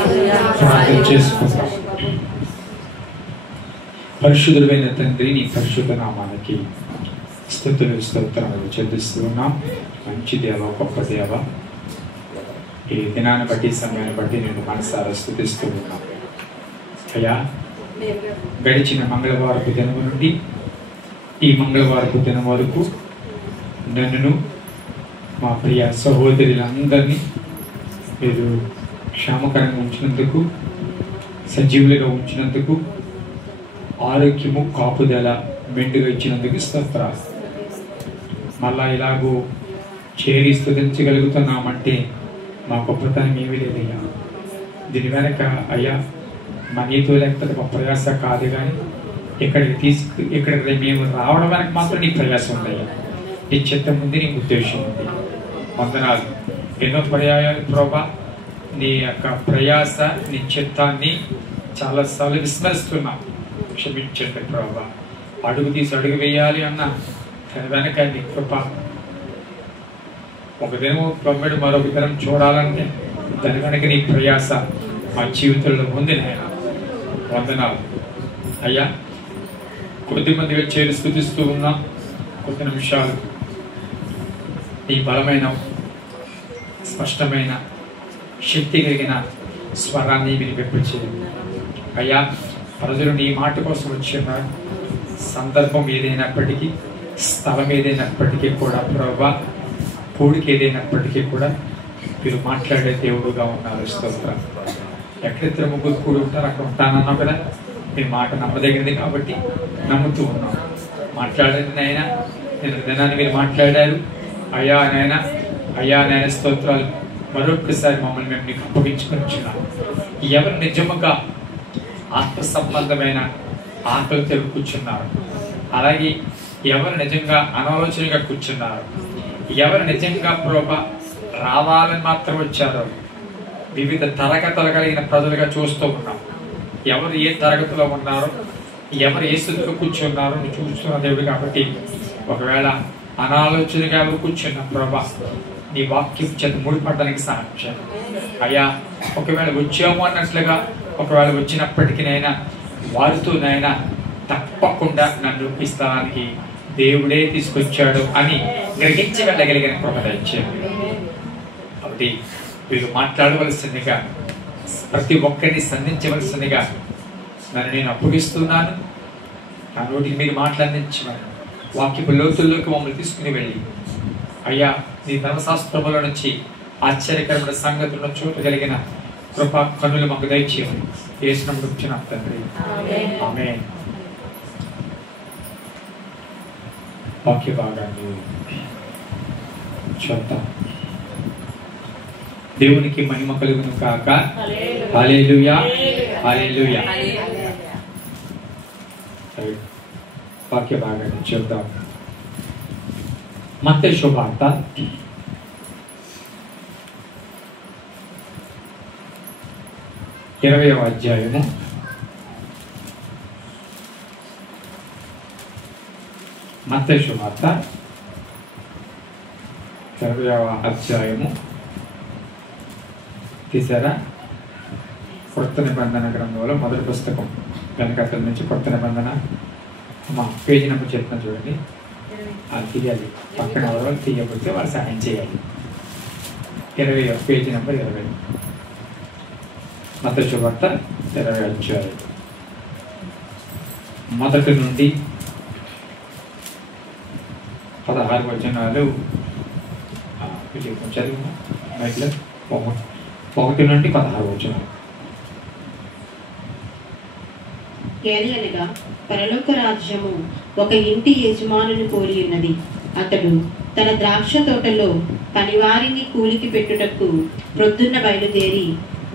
ప్రార్థన చేసుకుందాం. పరిశుద్ధుడైన తండ్రి, నీ పరిశుద్ధ నామానికి స్తుతులు స్తోత్రములు చెల్లిస్తూ ఉన్నాం. మంచి దేవ, గొప్ప దేవ, ఈ దినాన్ని బట్టి సమయాన్ని బట్టి నేను మనసారా స్తుతిస్తూ ఉన్నాం. అయ్యా, గడిచిన మంగళవారపు దినం నుండి ఈ మంగళవారపు దినం వరకు నన్ను మా ప్రియ సహోదరులందరినీ మీరు క్షేమకరంగా ఉంచినందుకు, సజీవులుగా ఉంచినందుకు, ఆరోగ్యము కాపుదల మెండుగా ఇచ్చినందుకు స్తోత్రాలు. మళ్ళా ఇలాగూ చేరి స్తుతించగలుగుతున్నామంటే మా గొప్పతనం ఏమీ లేదయ్యా. దీని వెనక అయ్యా మనీతో లేకపోతే ఒక ప్రయాస కాదు, కానీ ఇక్కడికి మేము రావడం వెనక మాత్రం నీ ప్రయాసం ఉందయ్యా. నీ చిత్తం ఉంది, నీ ఉద్దేశం ఉంది. వందనాలు. ఎన్నో పర్యాయాలు ప్రభా నీ యొక్క ప్రయాస, నీ చిత్తాన్ని చాలాసార్లు విస్మరిస్తున్నాం. క్షమించండి ప్రభా. అడుగు తీసి అడుగు వేయాలి అన్న దాని వెనక నీ కృప. ఒక దినం తొమ్మిది మరొక దినం చూడాలంటే దాని వెనక నీ ప్రయాస మా జీవితంలో ఉంది నాయన. వందనాలు అయ్యా. కొద్దిమందిగా చేరి స్తుతిస్తూ ఉన్నాం. కొద్ది నిమిషాలు నీ బలమైన, స్పష్టమైన, శక్తి కలిగిన స్వరాన్ని వినిపించేయండి అయ్యా. ప్రజలు నీ మాట కోసం వచ్చినారు. సందర్భం ఏదైనప్పటికీ, స్థలం ఏదైనప్పటికీ కూడా ప్రభా, కూడికి ఏదైనప్పటికీ కూడా మీరు మాట్లాడే దేవుడుగా ఉన్నారు. స్తోత్రం. ఎక్కడిద్దరు ముగ్గురు కూడి ఉంటారు అక్కడ ఉంటానన్నావు కదా. మీ మాట నమ్మదగినది కాబట్టి నమ్ముతూ ఉన్నాం. మాట్లాడండి నాయన. నేను దినాన్ని మీరు మాట్లాడారు అయ్యా నాయన. అయ్యా నాయన స్తోత్రాలు. మరొకసారి మమ్మల్ని మేము నీకు అప్పగించుకొని వచ్చినాం. ఎవరు నిజముగా ఆత్మ సంబంధమైన ఆకలితో కూర్చున్నారు, అలాగే ఎవరు నిజంగా అనాలోచనగా కూర్చున్నారు, ఎవరు నిజంగా ప్రభా రావాలని మాత్రం వచ్చారో వివిధ తరగతులు కలిగిన ప్రజలుగా చూస్తూ ఉన్నాం. ఎవరు ఏ తరగతిలో ఉన్నారో, ఎవరు ఏ స్థితిలో కూర్చున్నారో నువ్వు చూస్తున్న దేవుడు కాబట్టి, ఒకవేళ అనాలోచనగా ఎవరు కూర్చున్న ప్రభా నీ వాక్యం చేత ముడిపడడానికి సాక్ష్యం అయ్యా. ఒకవేళ వచ్చాము అన్నట్లుగా, ఒకవేళ వచ్చినప్పటికీనైనా వారితోనైనా తప్పకుండా నన్ను ఈ స్థలానికి దేవుడే తీసుకొచ్చాడు అని గ్రహించి వెళ్ళగలిగిన కృప దయచేయండి. కాబట్టి మీరు మాట్లాడవలసిందిగా, ప్రతి ఒక్కరిని సంధించవలసిందిగా నన్ను నేను అప్పగిస్తున్నాను. నా నోటికి మీరు మాట్లాడించమని వాక్యపు లోతుల్లోకి మమ్మల్ని తీసుకుని వెళ్ళి అయ్యా నీ ధర్మశాస్త్రముల నుంచి ఆశ్చర్యకరమైన సంగతులను చూడగలిగిన కృప కన్నులు మాకు దయచేయమని యేసునామములో వచ్చిన తండ్రి, ఆమేన్. వాక్య భాగాన్ని చూద్దాం. దేవునికి మహిమ కలుగును కాక. హల్లెలూయా, హల్లెలూయా. వాక్య భాగాన్ని చూద్దాం. మత్తయి శుభవార్త 20వ అధ్యాయము 20వ అధ్యాయము తీసారా? కొత్త నిబంధన గ్రంథంలో మొదటి పుస్తకం వెనకతల నుంచి కొత్త నిబంధన. అమ్మా పేజీ నెంబర్ చెప్తాను చూడండి. అది తీయాలి. పక్కన ఎవరు తీయకపోతే వాళ్ళు సహాయం చేయాలి. 20వ పేజీ నెంబర్ 20. మత్తయి శుభవార్త 20వ అధ్యాయం మొదటి నుండి 16 వచనాలు చదివిన మైక్లో 1 నుండి 16 వచనాలు. ఏలనగా పరలోక రాజ్యము ఒక ఇంటి యజమానుని పోలి ఉన్నది. అతడు తన ద్రాక్ష తోటలో పనివారిని కూలికి పెట్టుటకు ప్రొద్దున్న బయలుదేరి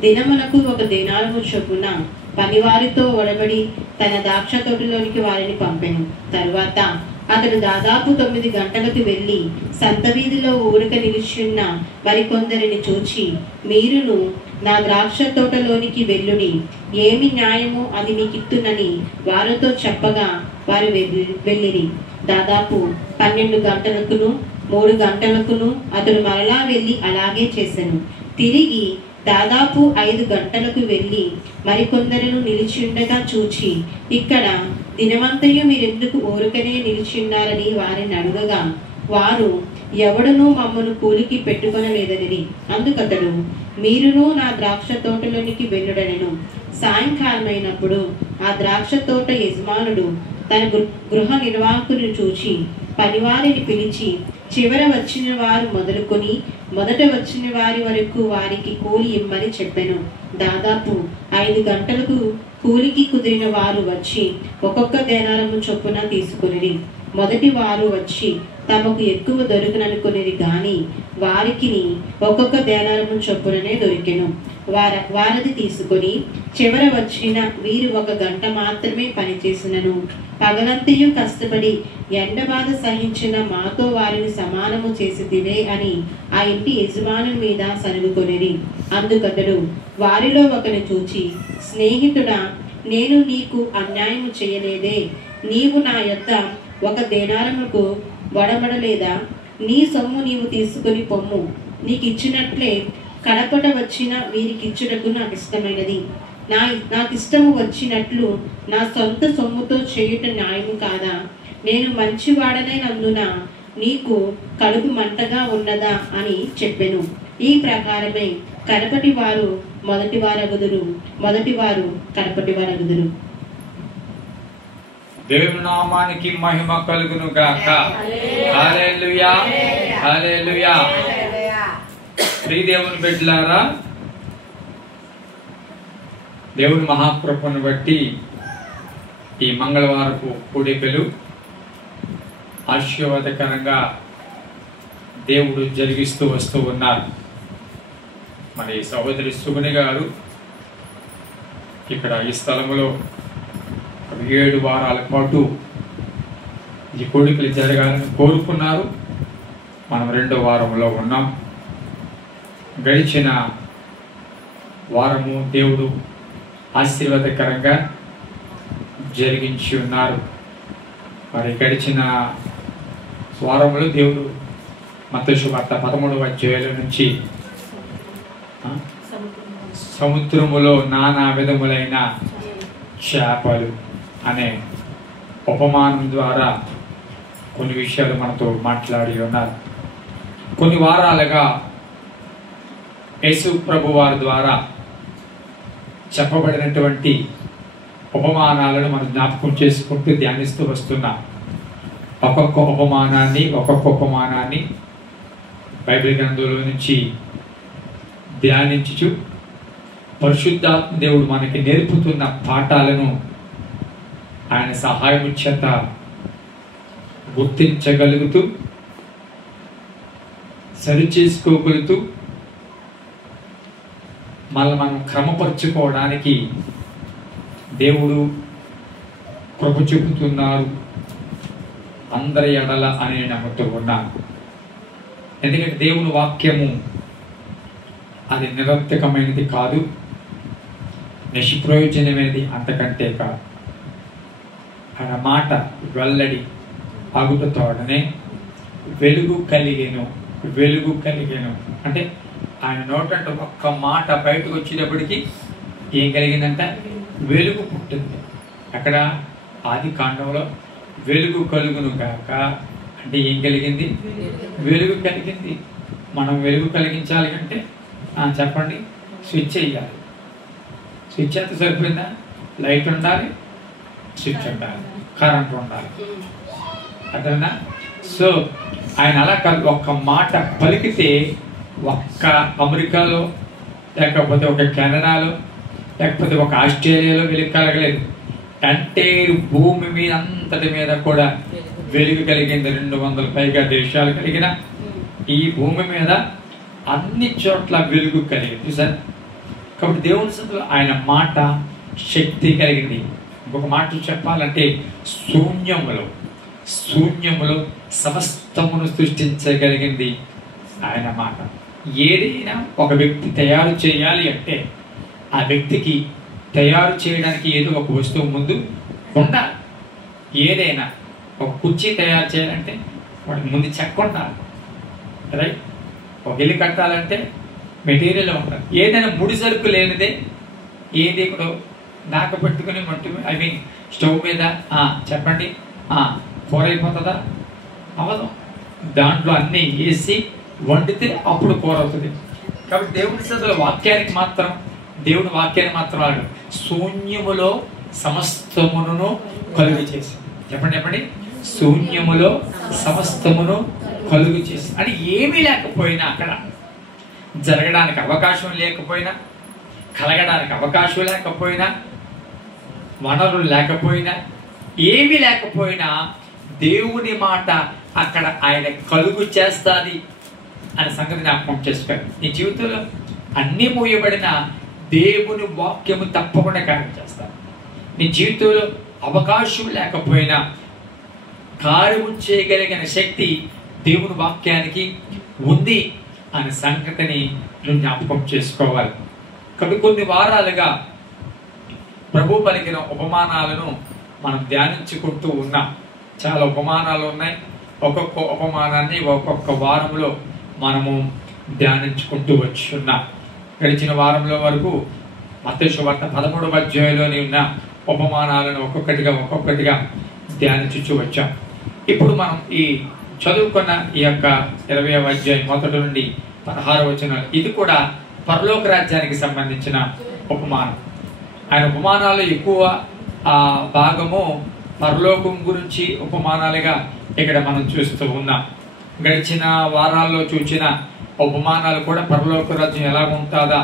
దినములకు 1 దేనారము చొప్పున పనివారితో ఒడబడి తన ద్రాక్ష తోటలోనికి వారిని పంపెను. తరువాత అతడు దాదాపు 9 గంటలకు వెళ్ళి సంత వీధిలో ఊరక నిలిచిన్న మరికొందరిని చూచి, మీరును నా ద్రాక్ష తోటలోనికి వెళ్ళుడి, ఏమి న్యాయమో అది మీకిత్తునని వారితో చెప్పగా వారు వెళ్ళిరి. దాదాపు 12 గంటలకును 3 గంటలకును అతడు మరలా వెళ్ళి అలాగే చేసెను. తిరిగి దాదాపు 5 గంటలకు వెళ్ళి మరికొందరును నిలిచిండగా చూచి, ఇక్కడ దినమంతయు మీరెందుకు ఊరకనే నిలిచిన్నారని వారిని అడుగగా, వారు ఎవడునూ మమ్మను కూలికి పెట్టుకొనలేదనిది. అందుకతడు, మీరును నా ద్రాక్ష తోటలోనికి వెళ్ళుడనెను. సాయంకాలమైనప్పుడు ఆ ద్రాక్ష తోట యజమానుడు తన గృహ నిర్వాహకుని చూచి పనివారిని పిలిచి, చివర వచ్చిన వారు మొదలుకొని మొదట వచ్చిన వారి వరకు వారికి కూలి ఇమ్మని చెప్పెను. దాదాపు 5 గంటలకు కూలికి కుదిరిన వారు వచ్చి ఒక్కొక్క దేనారము చొప్పున తీసుకునిరి. మొదటి వారు వచ్చి తమకు ఎక్కువ దొరుకుననుకునేది గాని వారికి ఒక్కొక్క దేనారము చొప్పుననే దొరికెను. వారది తీసుకొని చివర వచ్చిన వీరు 1 గంట మాత్రమే పనిచేసినను పగలంతయు కష్టపడి ఎండబాధ సహించిన మాతో వారిని సమానము చేసితివే అని ఆ ఇంటి యజమాని మీద సనుగుకొనిరి. అందుకతడు వారిలో ఒకని చూచి, స్నేహితుడా, నేను నీకు అన్యాయము చేయలేదే. నీవు నా యొద్ద 1 దేనారముకు వడబడలేదా? నీ సొమ్ము నీవు తీసుకుని పొమ్ము. నీకిచ్చినట్లే కడపట వచ్చిన వీరికిచ్చుటకు నాకు ఇష్టమైనది. నాకిష్టము వచ్చినట్లు నా సొంత సొమ్ముతో చేయుట న్యాయము కాదా? నేను మంచివాడనైనందున నీకు కడుపు మంటగా ఉన్నదా అని చెప్పెను. ఈ ప్రకారమే కడపటి వారు మొదటి వారగుదురు, మొదటి వారు కడపటి వారగుదురు. దేవుని నామానికి మహిమ కలుగును గాక. హల్లెలూయా, హల్లెలూయా. ప్రియ దేవుని బిడ్డలారా, దేవుని మహాకృపను బట్టి ఈ మంగళవారపు కూడికలు ఆశీర్వాదకరంగా దేవుడు జరిగిస్తూ వస్తూ ఉన్నారు. మరి సహోదరి సుగుని గారు ఇక్కడ ఈ స్థలంలో 7 వారాల పాటు ఈ కోడికలు జరగాలని కోరుకున్నారు. మనం 2వ వారంలో ఉన్నాం. గడిచిన వారము దేవుడు ఆశీర్వాదకరంగా జరిగించి ఉన్నారు. మరి గడిచిన వారంలో దేవుడు మత్తయి సువార్త 13వ అధ్యాయం నుంచి సముద్రములో నానా విధములైన చేపలు అనే ఉపమానం ద్వారా కొన్ని విషయాలు మనతో మాట్లాడి ఉన్నారు. కొన్ని వారాలుగా యేసు ప్రభు వారి ద్వారా చెప్పబడినటువంటి ఉపమానాలను మనం జ్ఞాపకం చేసుకుంటూ ధ్యానిస్తూ వస్తున్నాం. ఒక్కొక్క ఉపమానాన్ని బైబిల్ గ్రంథంలో నుంచి ధ్యానించుచు పరిశుద్ధాత్మ దేవుడు మనకి నేర్పుతున్న పాఠాలను ఆయన సహాయం చేత గుర్తించగలుగుతూ సరిచేసుకోగలుగుతూ మళ్ళీ మనం క్రమపరుచుకోవడానికి దేవుడు కృప చూపుతున్నారు అందరి ఎడల అనే నమ్ముతూ ఉన్నాను. ఎందుకంటే దేవుని వాక్యము అది నిరర్థకమైనది కాదు, నిష్ప్రయోజనమైనది అంతకంటే కాదు. ఆయన మాట వెల్లడి ఆగుతోడనే వెలుగు కలిగెను అంటే ఆయన నోటంటే ఒక్క మాట బయటకు వచ్చేటప్పటికి ఏం కలిగిందంట? వెలుగు పుట్టింది. అక్కడ ఆది కాండంలో వెలుగు కలుగును గాక అంటే ఏం కలిగింది? వెలుగు కలిగింది. మనం వెలుగు కలిగించాలి అంటే చెప్పండి, స్విచ్ వేయాలి. స్విచ్ అయితే సరిపోయిందా? లైట్ ఉండాలి, స్విచ్ ఉండాలి, కరెంట్ ఉండాలి. అర్థమైందా? సో ఆయన అలా ఒక్క మాట పలికితే ఒక్క అమెరికాలో లేకపోతే ఒక కెనడాలో లేకపోతే ఒక ఆస్ట్రేలియాలో వెలుగు కలగలేదు. అంటే భూమి మీద అంతటి మీద కూడా వెలుగు కలిగింది. 200 పైగా దేశాలు కలిగిన ఈ భూమి మీద అన్ని చోట్ల వెలుగు కలిగింది సార్. కాబట్టి దేవుని సన్నిధిలో ఆయన మాట శక్తి కలిగింది. ఇంకొక మాట చెప్పాలంటే శూన్యములో సమస్తమును సృష్టించగలిగింది ఆయన మాట. ఏదైనా ఒక వ్యక్తి తయారు చేయాలి అంటే ఆ వ్యక్తికి తయారు చేయడానికి ఏదో ఒక వస్తువు ముందు ఉండాలి. ఏదైనా ఒక కుర్చీ తయారు చేయాలంటే వాడికి ముందు చెక్క ఉండాలి, రైట్? ఒక ఇల్లు కట్టాలంటే మెటీరియల్ ఉంటుంది. ఏదైనా ముడి సరుకు లేనిదే ఏది ఇక్కడ దాకా పెట్టుకుని స్టవ్ మీద చెప్పండి కూర అయిపోతుందా? అవదు. దాంట్లో అన్నీ వేసి వండితే అప్పుడు కూర అవుతుంది. కాబట్టి దేవుడి వాక్యానికి మాత్రం వాడు శూన్యములో సమస్తమును కలుగు చేసి చెప్పండి శూన్యములో సమస్తమును కలుగు చేసి అని ఏమీ లేకపోయినా, అక్కడ జరగడానికి అవకాశం లేకపోయినా, కలగడానికి అవకాశం లేకపోయినా, వనరులు లేకపోయినా, ఏమీ లేకపోయినా దేవుని మాట అక్కడ ఆయన కలుగు చేస్తాది అనే సంగతి జ్ఞాపకం చేసుకోండి. నీ జీవితంలో అన్ని మూయబడిన దేవుని వాక్యము తప్పకుండా కార్యం చేస్తారు. నీ జీవితంలో అవకాశం లేకపోయినా కార్యము చేయగలిగిన శక్తి దేవుని వాక్యానికి ఉంది అనే సంగతిని నువ్వు జ్ఞాపకం చేసుకోవాలి. కాబట్టి కొన్ని వారాలుగా ప్రభు పలికిన ఉపమానాలను మనం ధ్యానించుకుంటూ ఉన్నాం. చాలా ఉపమానాలు ఉన్నాయి. ఒక్కొక్క ఉపమానాన్ని ఒక్కొక్క వారంలో మనము ధ్యానించుకుంటూ వచ్చి ఉన్నాం. గడిచిన వారంలో వరకు మత్తయి సువార్త 13వ అధ్యాయంలోని ఉన్న ఉపమానాలను ఒక్కొక్కటిగా ధ్యానించుచూ వచ్చాం. ఇప్పుడు మనం ఈ చదువుకున్న ఈ యొక్క 20వ అధ్యాయం 1 నుండి 16వ వచనాలు, ఇది కూడా పరలోక రాజ్యానికి సంబంధించిన ఉపమానం. ఆయన ఉపమానాలు ఎక్కువ భాగము పరలోకం గురించి ఉపమానాలుగా ఇక్కడ మనం చూస్తూ ఉన్నాం. గడిచిన వారాల్లో చూసిన ఉపమానాలు కూడా పరలోక రాజ్యం ఎలా ఉంటుందా,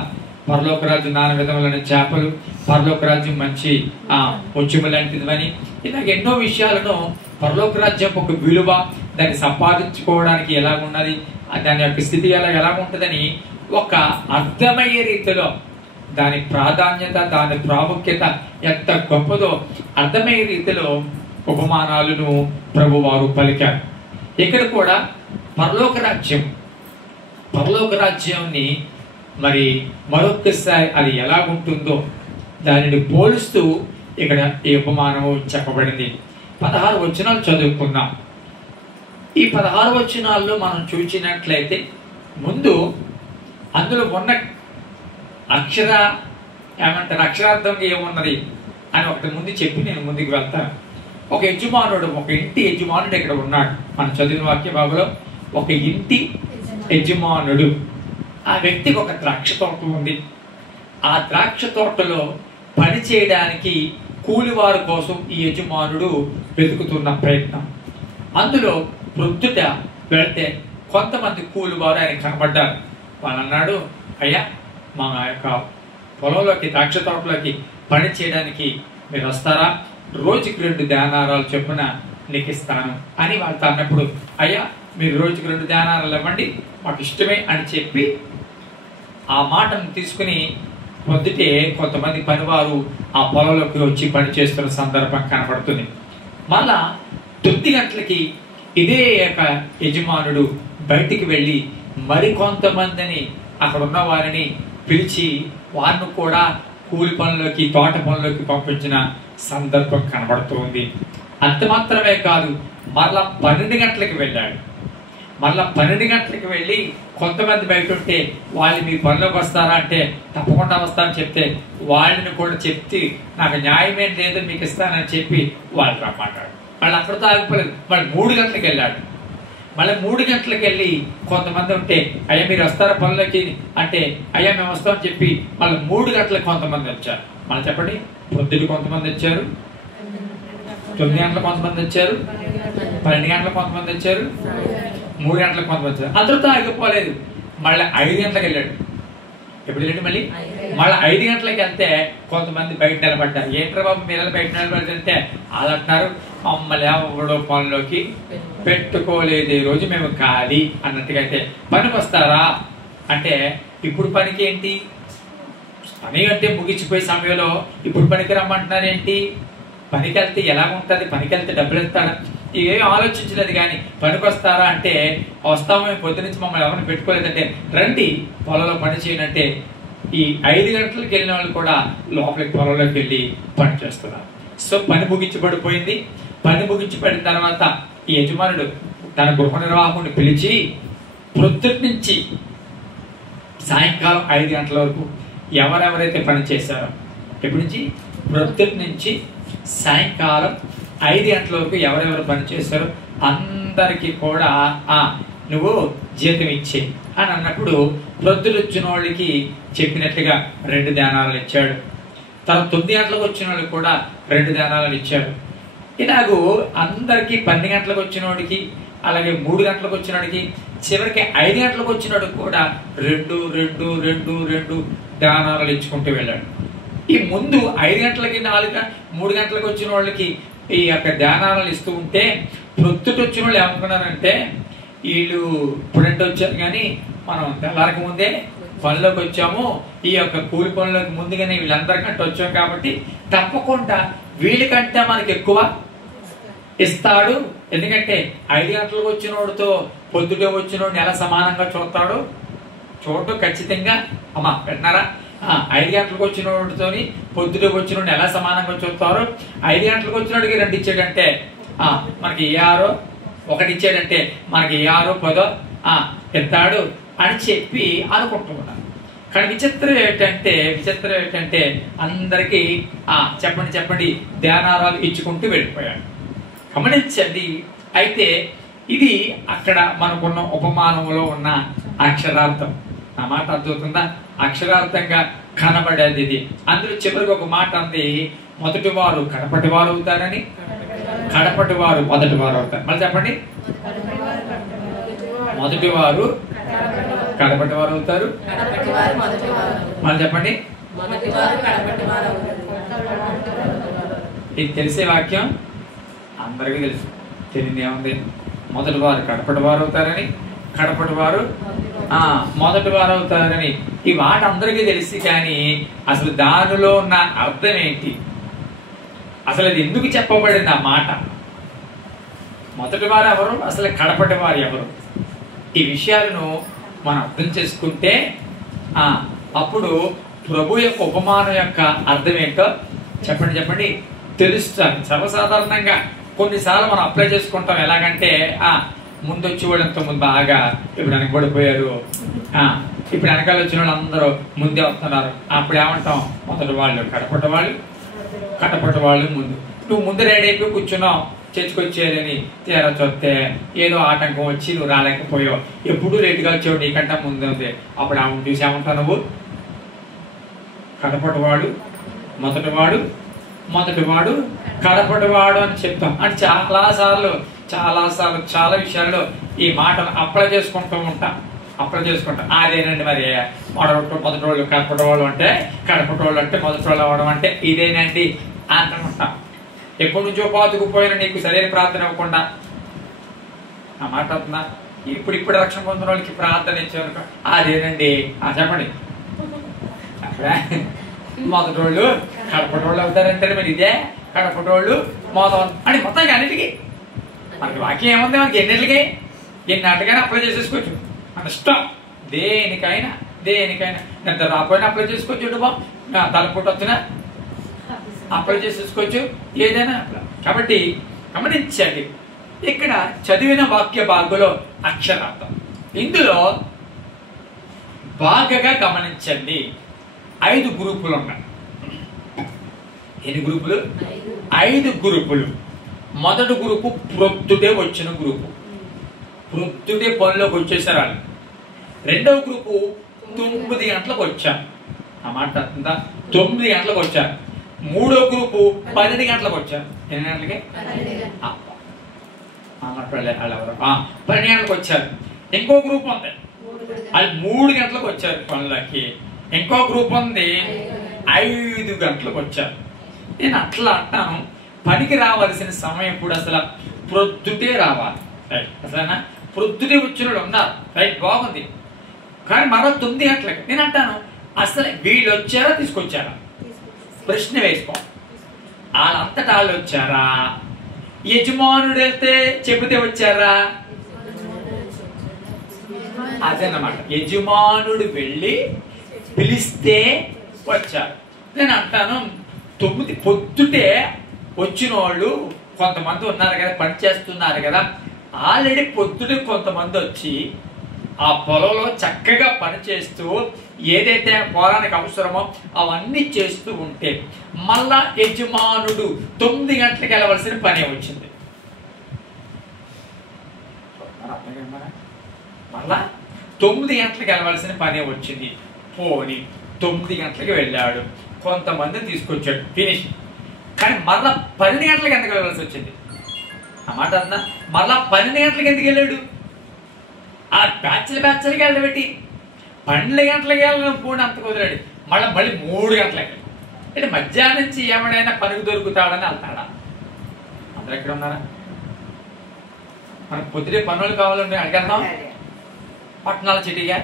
పరలోక రాజ్యం నానా విధములైన చేపలు, పరలోక రాజ్యం మంచి ముత్యము లాంటిదని, ఇలాగ ఎన్నో విషయాలను పరలోక రాజ్యం ఒక విలువ, దాన్ని సంపాదించుకోవడానికి ఎలాగున్నది, దాని యొక్క స్థితి ఎలా ఉంటుందని ఒక అర్థమయ్యే రీతిలో, దాని ప్రాధాన్యత, దాని ప్రాముఖ్యత ఎంత గొప్పదో అర్థమయ్యే రీతిలో ఉపమానాలను ప్రభువారు పలికారు. ఇక్కడ కూడా పరలోక రాజ్యాన్ని మరి మరొకసారి అది ఎలాగుంటుందో దానిని పోలుస్తూ ఇక్కడ ఈ ఉపమానము చెప్పబడింది. 16 వచనాలు చదువుకుందాం. ఈ 16 వచనాల్లో మనం చూసినట్లయితే ముందు అందులో ఉన్న అక్షరార్థంగా ఏమున్నది అని ఒకటి ముందు చెప్పి నేను ముందుకు వెళ్తాను. ఒక ఇంటి యజమానుడు ఇక్కడ ఉన్నాడు. మనం చదివిన వాక్య భాగంలో ఒక ఇంటి యజమానుడు, ఆ వ్యక్తికి ఒక ద్రాక్ష తోట ఉంది. ఆ ద్రాక్ష తోటలో పని చేయడానికి కూలివారు కోసం ఈ యజమానుడు వెతుకుతున్న ప్రయత్నం. అందులో ప్రొద్దుట వెళితే కొంతమంది కూలివారు ఆయన కనబడ్డారు. వాళ్ళు అన్నాడు, అయ్యా మా యొక్క పొలంలోకి ద్రాక్ష తోటలోకి పని చేయడానికి మీరు వస్తారా? రోజుకి 2 దేనారాలు చొప్పున నీకు ఇస్తాను అని వాళ్ళతో అన్నప్పుడు, అయ్యా మీరు రోజుకి 2 దేనారాలు ఇవ్వండి, మాకు ఇష్టమే అని చెప్పి ఆ మాటను తీసుకుని పొద్దుటే కొంతమంది పనివారు ఆ పొలంలోకి వచ్చి పని చేస్తున్న సందర్భం కనబడుతుంది. మళ్ళా 9 గంటలకి ఇదే యొక్క యజమానుడు బయటికి వెళ్ళి మరికొంతమందిని అక్కడ ఉన్న వారిని పిలిచి వారిని కూడా కూలి పనులకి, తోట పనులకి పంపించిన సందర్భం కనబడుతుంది. అంత మాత్రమే కాదు, మరలా 12 గంటలకు వెళ్ళాడు. మళ్ళా 12 గంటలకు వెళ్ళి కొంతమంది బయట ఉంటే వాళ్ళు మీ పనిలోకి వస్తారా అంటే తప్పకుండా వస్తానని చెప్తే వాళ్ళని కూడా చెప్తే నాకు న్యాయమేం లేదు మీకు ఇస్తానని చెప్పి వాళ్ళు రమ్మంటాడు. వాళ్ళు అక్కడితో ఆగిపోలేదు. మళ్ళీ 3 గంటలకు వెళ్ళాడు. మళ్ళీ 3 గంటలకు వెళ్ళి కొంతమంది ఉంటే అయ్యా మీరు వస్తారా పనులకి అంటే అయ్యా మేము వస్తామని చెప్పి మళ్ళీ 3 గంటలకు కొంతమంది వచ్చారు. మళ్ళీ చెప్పండి, పొద్దుట కొంతమంది వచ్చారు, 9 గంటలకు కొంతమంది వచ్చారు, 12 గంటలకు కొంతమంది వచ్చారు, 3 గంటలకు కొంతమంది వచ్చారు. అందరితో ఆగిపోలేదు. మళ్ళీ 5 గంటలకు వెళ్ళాడు. ఎప్పుడు వెళ్ళండి మళ్ళీ 5 గంటలకు వెళ్తే కొంతమంది బయట నిలబడ్డారు. ఏంట్రా బాబు మీరు బయట నిలబడితే వాళ్ళు అంటున్నారు, మమ్మల్ని ఎవడో పనిలోకి పెట్టుకోలేదు, ఈ రోజు మేము ఖాళీ అన్నట్టుగా. అయితే పనికి వస్తారా అంటే ఇప్పుడు పనికి ఏంటి, పని అంటే ముగిసిపోయే సమయంలో ఇప్పుడు పనికి రమ్మంటున్నారు ఏంటి, పనికి వెళ్తే ఎలా ఉంటుంది, పనికి వెళ్తే డబ్బులు ఇస్తాడా, ఇవేమి ఆలోచించలేదు. కానీ పనికి వస్తారా అంటే వస్తాము, మేము పొద్దు నుంచి మమ్మల్ని ఎవరిని పెట్టుకోలేదంటే రండి పొలంలో పని చేయనంటే ఈ 5 గంటలకు వెళ్ళిన వాళ్ళు కూడా లోపలికి పొలంలోకి వెళ్ళి పని చేస్తున్నారు. సో పని ముగించబడిపోయింది. పని ముగించబడిన తర్వాత ఈ యజమానుడు తన గృహ నిర్వాహకుడిని పిలిచి ప్రొద్దుటి నుంచి సాయంకాలం 5 గంటల వరకు ఎవరెవరైతే పని చేశారో, ఎప్పటి నుంచి ప్రొద్దుటి నుంచి సాయంకాలం 5 గంటల వరకు ఎవరెవరు పని చేశారో అందరికీ కూడా నువ్వు జీతం ఇచ్చే అని అన్నప్పుడు ప్రొద్దులు వచ్చిన వాళ్ళకి చెప్పినట్లుగా 2 దానాలు ఇచ్చాడు. తర్వాత 9 గంటలకు వచ్చిన వాళ్ళకి కూడా 2 దానాలు ఇచ్చాడు. ఇలాగూ అందరికీ 12 గంటలకు వచ్చిన వాడికి, అలాగే 3 గంటలకు వచ్చిన వాడికి, చివరికి 5 గంటలకు వచ్చిన వాడికి కూడా 2 దానాలు ఇచ్చుకుంటూ వెళ్ళాడు. ఈ ముందు 5 గంటలకి 3 గంటలకు వచ్చిన వాళ్ళకి ఈ యొక్క దానాలు ఇస్తూ ఉంటే ప్రొద్దుట వచ్చిన వాళ్ళు ఏమనుకున్నారంటే, వీళ్ళు ఇప్పుడంటే వచ్చారు కానీ మనం తెల్లారక ముందే పనిలోకి వచ్చాము, ఈ యొక్క కూలి పనులకు ముందుగానే వీళ్ళందరికంటే వచ్చాం కాబట్టి తప్పకుండా వీళ్ళకంటే మనకి ఎక్కువ ఇస్తాడు. ఎందుకంటే 5 గంటలకు వచ్చిన వాడితో పొద్దుటే వచ్చిన వాడిని ఎలా సమానంగా చూస్తాడు? చూడటం ఖచ్చితంగా అమ్మా పెట్టినారా? 5 గంటలకు వచ్చిన వాడితో పొద్దుటే వచ్చిన వాడిని ఎలా సమానంగా చూస్తారు? 5 గంటలకు వచ్చిన వాడికి 2 ఇచ్చాడంటే మనకి 1 ఇచ్చాడంటే మనకి 10 ఇస్తాడు అని చెప్పి అనుకుంటూ ఉన్నాను. కానీ విచిత్రం ఏంటంటే అందరికీ చెప్పండి ధ్యానారాలు ఇచ్చుకుంటూ వెళ్ళిపోయాడు. గమనించండి. అయితే ఇది అక్కడ మనకున్న ఉపమానంలో ఉన్న అక్షరార్థం. ఆ మాట అర్థమవుతుందా? అక్షరార్థంగా కనబడేది ఇది. అందులో చివరికి ఒక మాట అంది, మొదటి వారు కడపటి వారు అవుతారని, కడపటి వారు మొదటి వారు అవుతారు. మళ్ళీ చెప్పండి. మొదటి వారు కడపటి వారు అవుతారు. మళ్ళీ చెప్పండి. ఇది తెలిసే వాక్యం అందరికీ తెలుసు. తెలియదు ఏముంది? మొదటి వారు కడపటి వారు అవుతారని, కడపటి వారు మొదటి వారు అవుతారని. ఈ మాట అందరికీ తెలిసి కానీ అసలు దానిలో ఉన్న అర్థం ఏంటి, అసలు అది ఎందుకు చెప్పబడింది? ఆ మాట మొదటి వారు ఎవరు, అసలు కడపటి వారు ఎవరు? ఈ విషయాలను మనం అర్థం చేసుకుంటే అప్పుడు ప్రభు యొక్క ఉపమానం యొక్క అర్థం ఏంటో చెప్పండి తెలుస్తుంది. సర్వసాధారణంగా కొన్నిసార్లు మనం అప్లై చేసుకుంటాం. ఎలాగంటే ముందు వచ్చే వాళ్ళంతా ముందు బాగా ఇప్పుడు వెనకబడిపోయారు, ఇప్పుడు వెనకాల వచ్చిన వాళ్ళు అందరూ ముందే వస్తున్నారు. అప్పుడు ఏమంటాం? మొదటి వాళ్ళు కడపటి వాళ్ళు ముందు. నువ్వు ముందు రెడీ అయిపోయి కూర్చున్నావు చర్చకొచ్చేయాలని, తీరా చూస్తే ఏదో ఆటంకం వచ్చి నువ్వు రాలేకపోయావు. ఎప్పుడు లేటుగా వచ్చావు, నీకంటే ముందు ఉంది. అప్పుడు ఆమె చూసి ఏమంటావు? నువ్వు కడపటివాడు మొదటివాడు కడపటివాడు అని చెప్తాం. అని చాలా విషయాల్లో ఈ మాటను అప్లై చేసుకుంటూ ఉంటాం. అదేనండి మరి మొదటి వాళ్ళు కడపటి వాళ్ళు అంటే, కడపటి వాళ్ళు అంటే మొదటి వాళ్ళు అవ్వడం అంటే ఇదేనండి అంటాం. ఎప్పటి నుంచో పాతుకుపోయిన నీకు సరైన ప్రార్థన ఇవ్వకుండా ఆ మాట అవుతుందా? ఇప్పుడు రక్షణ పొందిన వాళ్ళకి ప్రార్థన ఇచ్చారు. అదేనండి చెప్పండి. మొదటి వాళ్ళు కడపటి వాళ్ళు అవుతారంటే మరి ఇదే కడపటి వాళ్ళు మొదలు అని మొత్తానికి అన్నిటికీ మనకి వాక్యం ఏముంది? మనకి ఎన్ని నాటికైనా అప్లై చేసేసుకోవచ్చు. మన ఇష్టం. దేనికైనా నిద్ర రాకపోయినా అప్లై చేసుకోవచ్చు, తలపూట వచ్చినా అప్లై చేసేసుకోవచ్చు, ఏదైనా అప్లై. కాబట్టి గమనించండి, ఇక్కడ చదివిన వాక్య భాగంలో అక్షరార్థం. ఇందులో బాగా గమనించండి. 5 గ్రూపులు ఉన్నాయి. ఎన్ని గ్రూపులు? 5 గ్రూపులు. మొదటి గ్రూపు ప్రొద్దుటే వచ్చిన గ్రూపు, ప్రొద్దుటే పనిలోకి వచ్చేసారు వాళ్ళు. రెండవ గ్రూపు 9 గంటలకు వచ్చారు. ఆ మాట అర్థందా? 9 గంటలకు వచ్చారు. మూడో గ్రూపు 12 గంటలకు వచ్చారు. ఎన్ని గంటలకి? 12 గంటలకు వచ్చారు. ఇంకో గ్రూప్ ఉంది, వాళ్ళు 3 గంటలకు వచ్చారు పనులకి. ఇంకో గ్రూప్ ఉంది 5 గంటలకు వచ్చారు. నేను అట్లా అంటాను, పనికి రావాల్సిన సమయం ఇప్పుడు అసలు ప్రొద్దుటే రావాలి. అసలు ప్రొద్దుటే వచ్చిన వాళ్ళు ఉన్నారు, రైట్, బాగుంది. కానీ మరో 9 గంటలకి నేను అంటాను, అసలు వీళ్ళు వచ్చారా తీసుకొచ్చారా? ప్రశ్న వేసుకో. వాళ్ళంతటా వాళ్ళు వచ్చారా? యజమానుడు వెళ్తే చెబితే వచ్చారా? అదేనమాట, యజమానుడు వెళ్ళి పిలిస్తే వచ్చారు. నేను అంటాను, 9 పొద్దుటే వచ్చిన వాళ్ళు కొంతమంది ఉన్నారు కదా, పని చేస్తున్నారు కదా. ఆల్రెడీ పొద్దుటే కొంతమంది వచ్చి ఆ పొలంలో చక్కగా పనిచేస్తూ ఏదైతే పొలానికి అవసరమో అవన్నీ చేస్తూ ఉంటే మళ్ళా యజమానుడు 9 గంటలకు వెళ్ళవలసిన పని వచ్చింది. మళ్ళా 9 గంటలకు వెళ్ళవలసిన పని వచ్చింది. పోని 9 గంటలకు వెళ్ళాడు, కొంతమందిని తీసుకొచ్చాడు, ఫినిష్. కానీ మళ్ళా 12 గంటలకు ఎందుకు వెళ్ళవలసి వచ్చింది? ఆ మాట అన్నా, మళ్ళా 12 గంటలకు ఎందుకు వెళ్ళాడు? ఆ బ్యాచ్లకి వెళ్ళబెట్టి 12 గంటలకి వెళ్ళడం పోనీ అంత కుదిరాడు. మళ్ళీ 3 గంటలకి అంటే మధ్యాహ్నం నుంచి ఎవడైనా పనికి దొరుకుతాడని వెళ్తాడా? అందరు ఎక్కడ ఉన్నారా? మనకు పొద్దునే పనులు కావాలంటే అడిగేద్దాం. పట్టణాల సిటీగా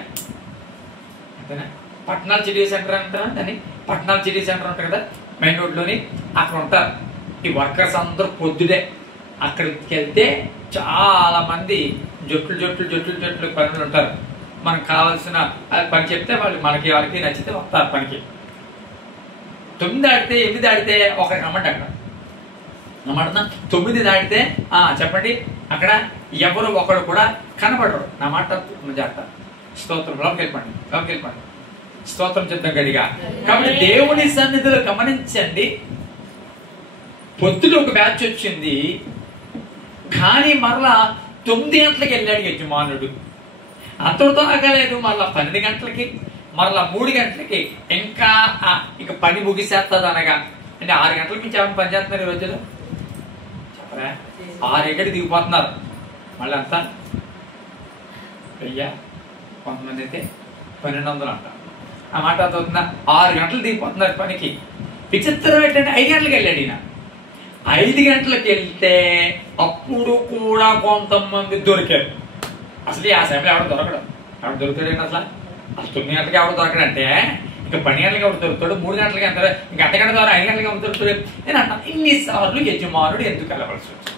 అంతేనా? పట్టణాల సిటీ సెంటర్ అంటారా దాన్ని? పట్టణాల సిటీ సెంటర్ ఉంటుంది కదా మెయిన్ రోడ్లోని, అక్కడ ఉంటారు ఈ వర్కర్స్ అందరూ. పొద్దుడే అక్కడికి వెళ్తే చాలా మంది జట్లు పనులు ఉంటారు. మనకు కావాల్సిన పని చెప్తే వాళ్ళు మనకి వాళ్ళకి నచ్చితే వస్తారు పనికి. 9 దాటితే 8 దాటితే ఒకరికి రమ్మంటే అక్కడ రమ్మంటున్నా. 9 దాటితే చెప్పండి అక్కడ ఎవరు ఒకడు కూడా కనబడరు. నా మాట జాగ్రత్త. స్తోత్రం. లోపలికి వెళ్ళిపోండి. స్తోత్రం చెప్తాం గడిగా. కాబట్టి దేవుని సన్నిధిలో గమనించండి, పొద్దున ఒక బ్యాచ్ వచ్చింది, కానీ మరలా 9 గంటలకి వెళ్ళాడు యజమానుడు. అంతటితో ఆగలేదు, మరలా 12 గంటలకి, మరలా 3 గంటలకి, ఇంకా ఇక పని ముగిసేస్తుంది అనగా. అంటే 6 గంటల నుంచి ఏమైనా పని చేస్తున్నారు ఈ రోజులో చెప్పరా? 6 గంటలకు దిగిపోతున్నారు. మళ్ళీ అంతా 1000, కొంతమంది అయితే 1200 అంటారు. ఆ మాట అవుతుందా? 6 గంటలు దిగిపోతున్నారు పనికి. విచిత్రం ఏంటంటే 5 గంటలకు వెళ్ళాడు ఈయన. 5 గంటలకు వెళ్తే అప్పుడు కూడా కొంతమంది దొరికారు. అసలు ఆ సమయంలో ఎవరు దొరకడం? ఎవరు దొరుకుతాడండి అసలు? 9 గంటలకి ఎవరు దొరకడంటే ఇంకా 12 గంటలకి ఎవరు దొరుకుతాడు? 3 గంటలకి ఎంత? గంట గంట ద్వారా 5 గంటలకి ఎవరు దొరుకుతాడు? నేను అన్నా ఇన్నిసార్లు యజమానుడు ఎందుకు వెళ్ళవలసి వచ్చింది?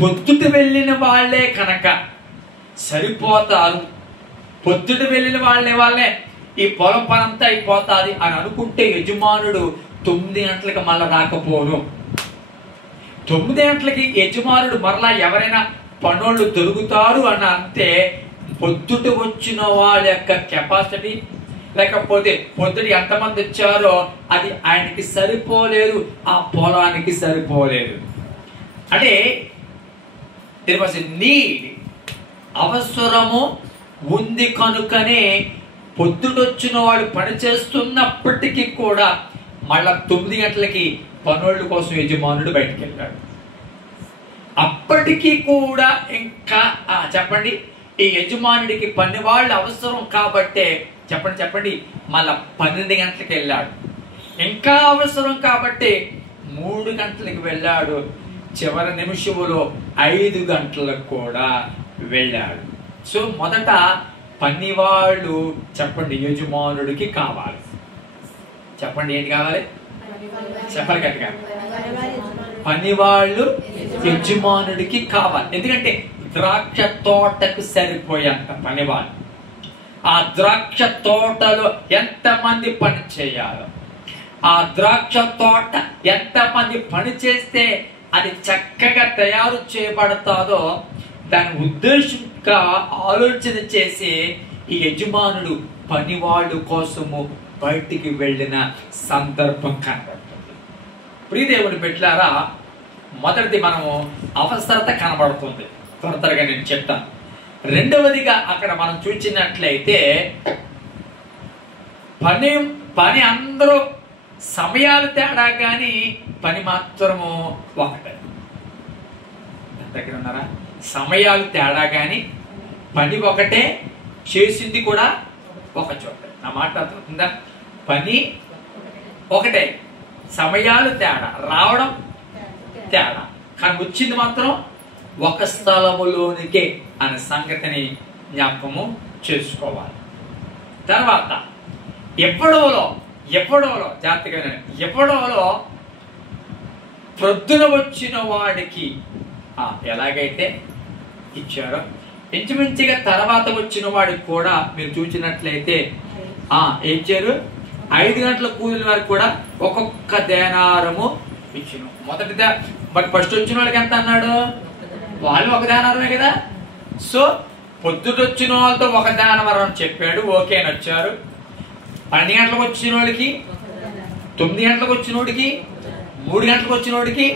పొద్దుట వెళ్ళిన వాళ్లే కనుక సరిపోతారు, పొద్దుట వెళ్ళిన వాళ్ళే ఈ పొలం పనంతా అయిపోతాది అని అనుకుంటే యజమానుడు 9 గంటలకు మళ్ళా రాకపోను. 9 గంటలకి యజమానుడు మరలా ఎవరైనా పనులు దొరుకుతారు అని అంటే పొద్దుట వచ్చిన వాళ్ళ యొక్క కెపాసిటీ, లేకపోతే పొద్దుట ఎంతమంది వచ్చారో అది ఆయనకి సరిపోలేదు, ఆ పొలానికి సరిపోలేదు. అంటే there was a need, అవసరము ఉంది కనుకనే పొద్దుటొచ్చిన వాడు పని చేస్తున్నప్పటికీ కూడా మళ్ళా 9 గంటలకి పనుల కోసం యజమానుడు బయటికి వెళ్ళాడు. అప్పటికీ కూడా ఇంకా చెప్పండి, ఈ యజమానుడికి పని వాళ్ళు అవసరం కాబట్టే చెప్పండి మళ్ళా 12 గంటలకి వెళ్ళాడు. ఇంకా అవసరం కాబట్టి 3 గంటలకి వెళ్ళాడు. చివరి నిమిషంలో 5 గంటలకు కూడా వెళ్ళాడు. సో మొదట పనివాళ్ళు చెప్పండి యజమానుడికి కావాలి. చెప్పండి ఏంటి కావాలి? చెప్పాలి గట్టిగా. పనివాళ్ళు యజమానుడికి కావాలి. ఎందుకంటే ద్రాక్ష తోటకు సరిపోయేంత పనివాళ్ళు. ఆ ద్రాక్ష తోటలో ఎంతమంది పని చేయాలో, ఆ ద్రాక్ష తోట ఎంతమంది పని చేస్తే అది చక్కగా తయారు చేయబడతాదో దాని ఉద్దేశంగా ఆలోచన చేసి ఈ యజమానుడు పనివాళ్ళు కోసము బయటికి వెళ్ళిన సందర్భం కనబడుతుంది. ప్రియదేవుని బిడ్డలారా, మొదటిది మనము అవసరత కనబడుతుంది. త్వరగా నేను చెప్తాను. రెండవదిగా అక్కడ మనం చూసినట్లయితే పని అందరూ సమయాలు తేడా కానీ పని మాత్రము ఒకటే. దగ్గర ఉన్నారా? సమయాలు తేడా కానీ పని ఒకటే, చేసింది కూడా ఒక చోట. నా మాట అర్థమవుతుందా? పని ఒకటే, సమయాలు తేడా, రావడం తేడా, కానీ వచ్చింది మాత్రం ఒక స్థలములోనికే అనే సంగతిని జ్ఞాపకము చేసుకోవాలి. తర్వాత ఎప్పుడోలో జాగ్రత్తగా ఎప్పుడోలో ప్రొద్దున వచ్చిన వాడికి ఎలాగైతే ఇచ్చారో ఇంచుమించుగా తర్వాత వచ్చిన వాడికి కూడా మీరు చూసినట్లయితే ఇచ్చారు. 5 గంటల కూలీల వారికి కూడా ఒక్కొక్క దేనారము ఇచ్చిన. మొదటిదా బట్ ఫస్ట్ వచ్చిన వాళ్ళకి ఎంత అన్నాడు? వాళ్ళు 1 దేనారమే కదా. సో పొద్దుటొచ్చిన వాళ్ళతో ఒక దానవరం చెప్పాడు, ఓకే అని వచ్చారు. 12 గంటలకు వచ్చిన వాడికి, 9 గంటలకు వచ్చిన వాడికి, 3 గంటలకు వచ్చిన వాడికి,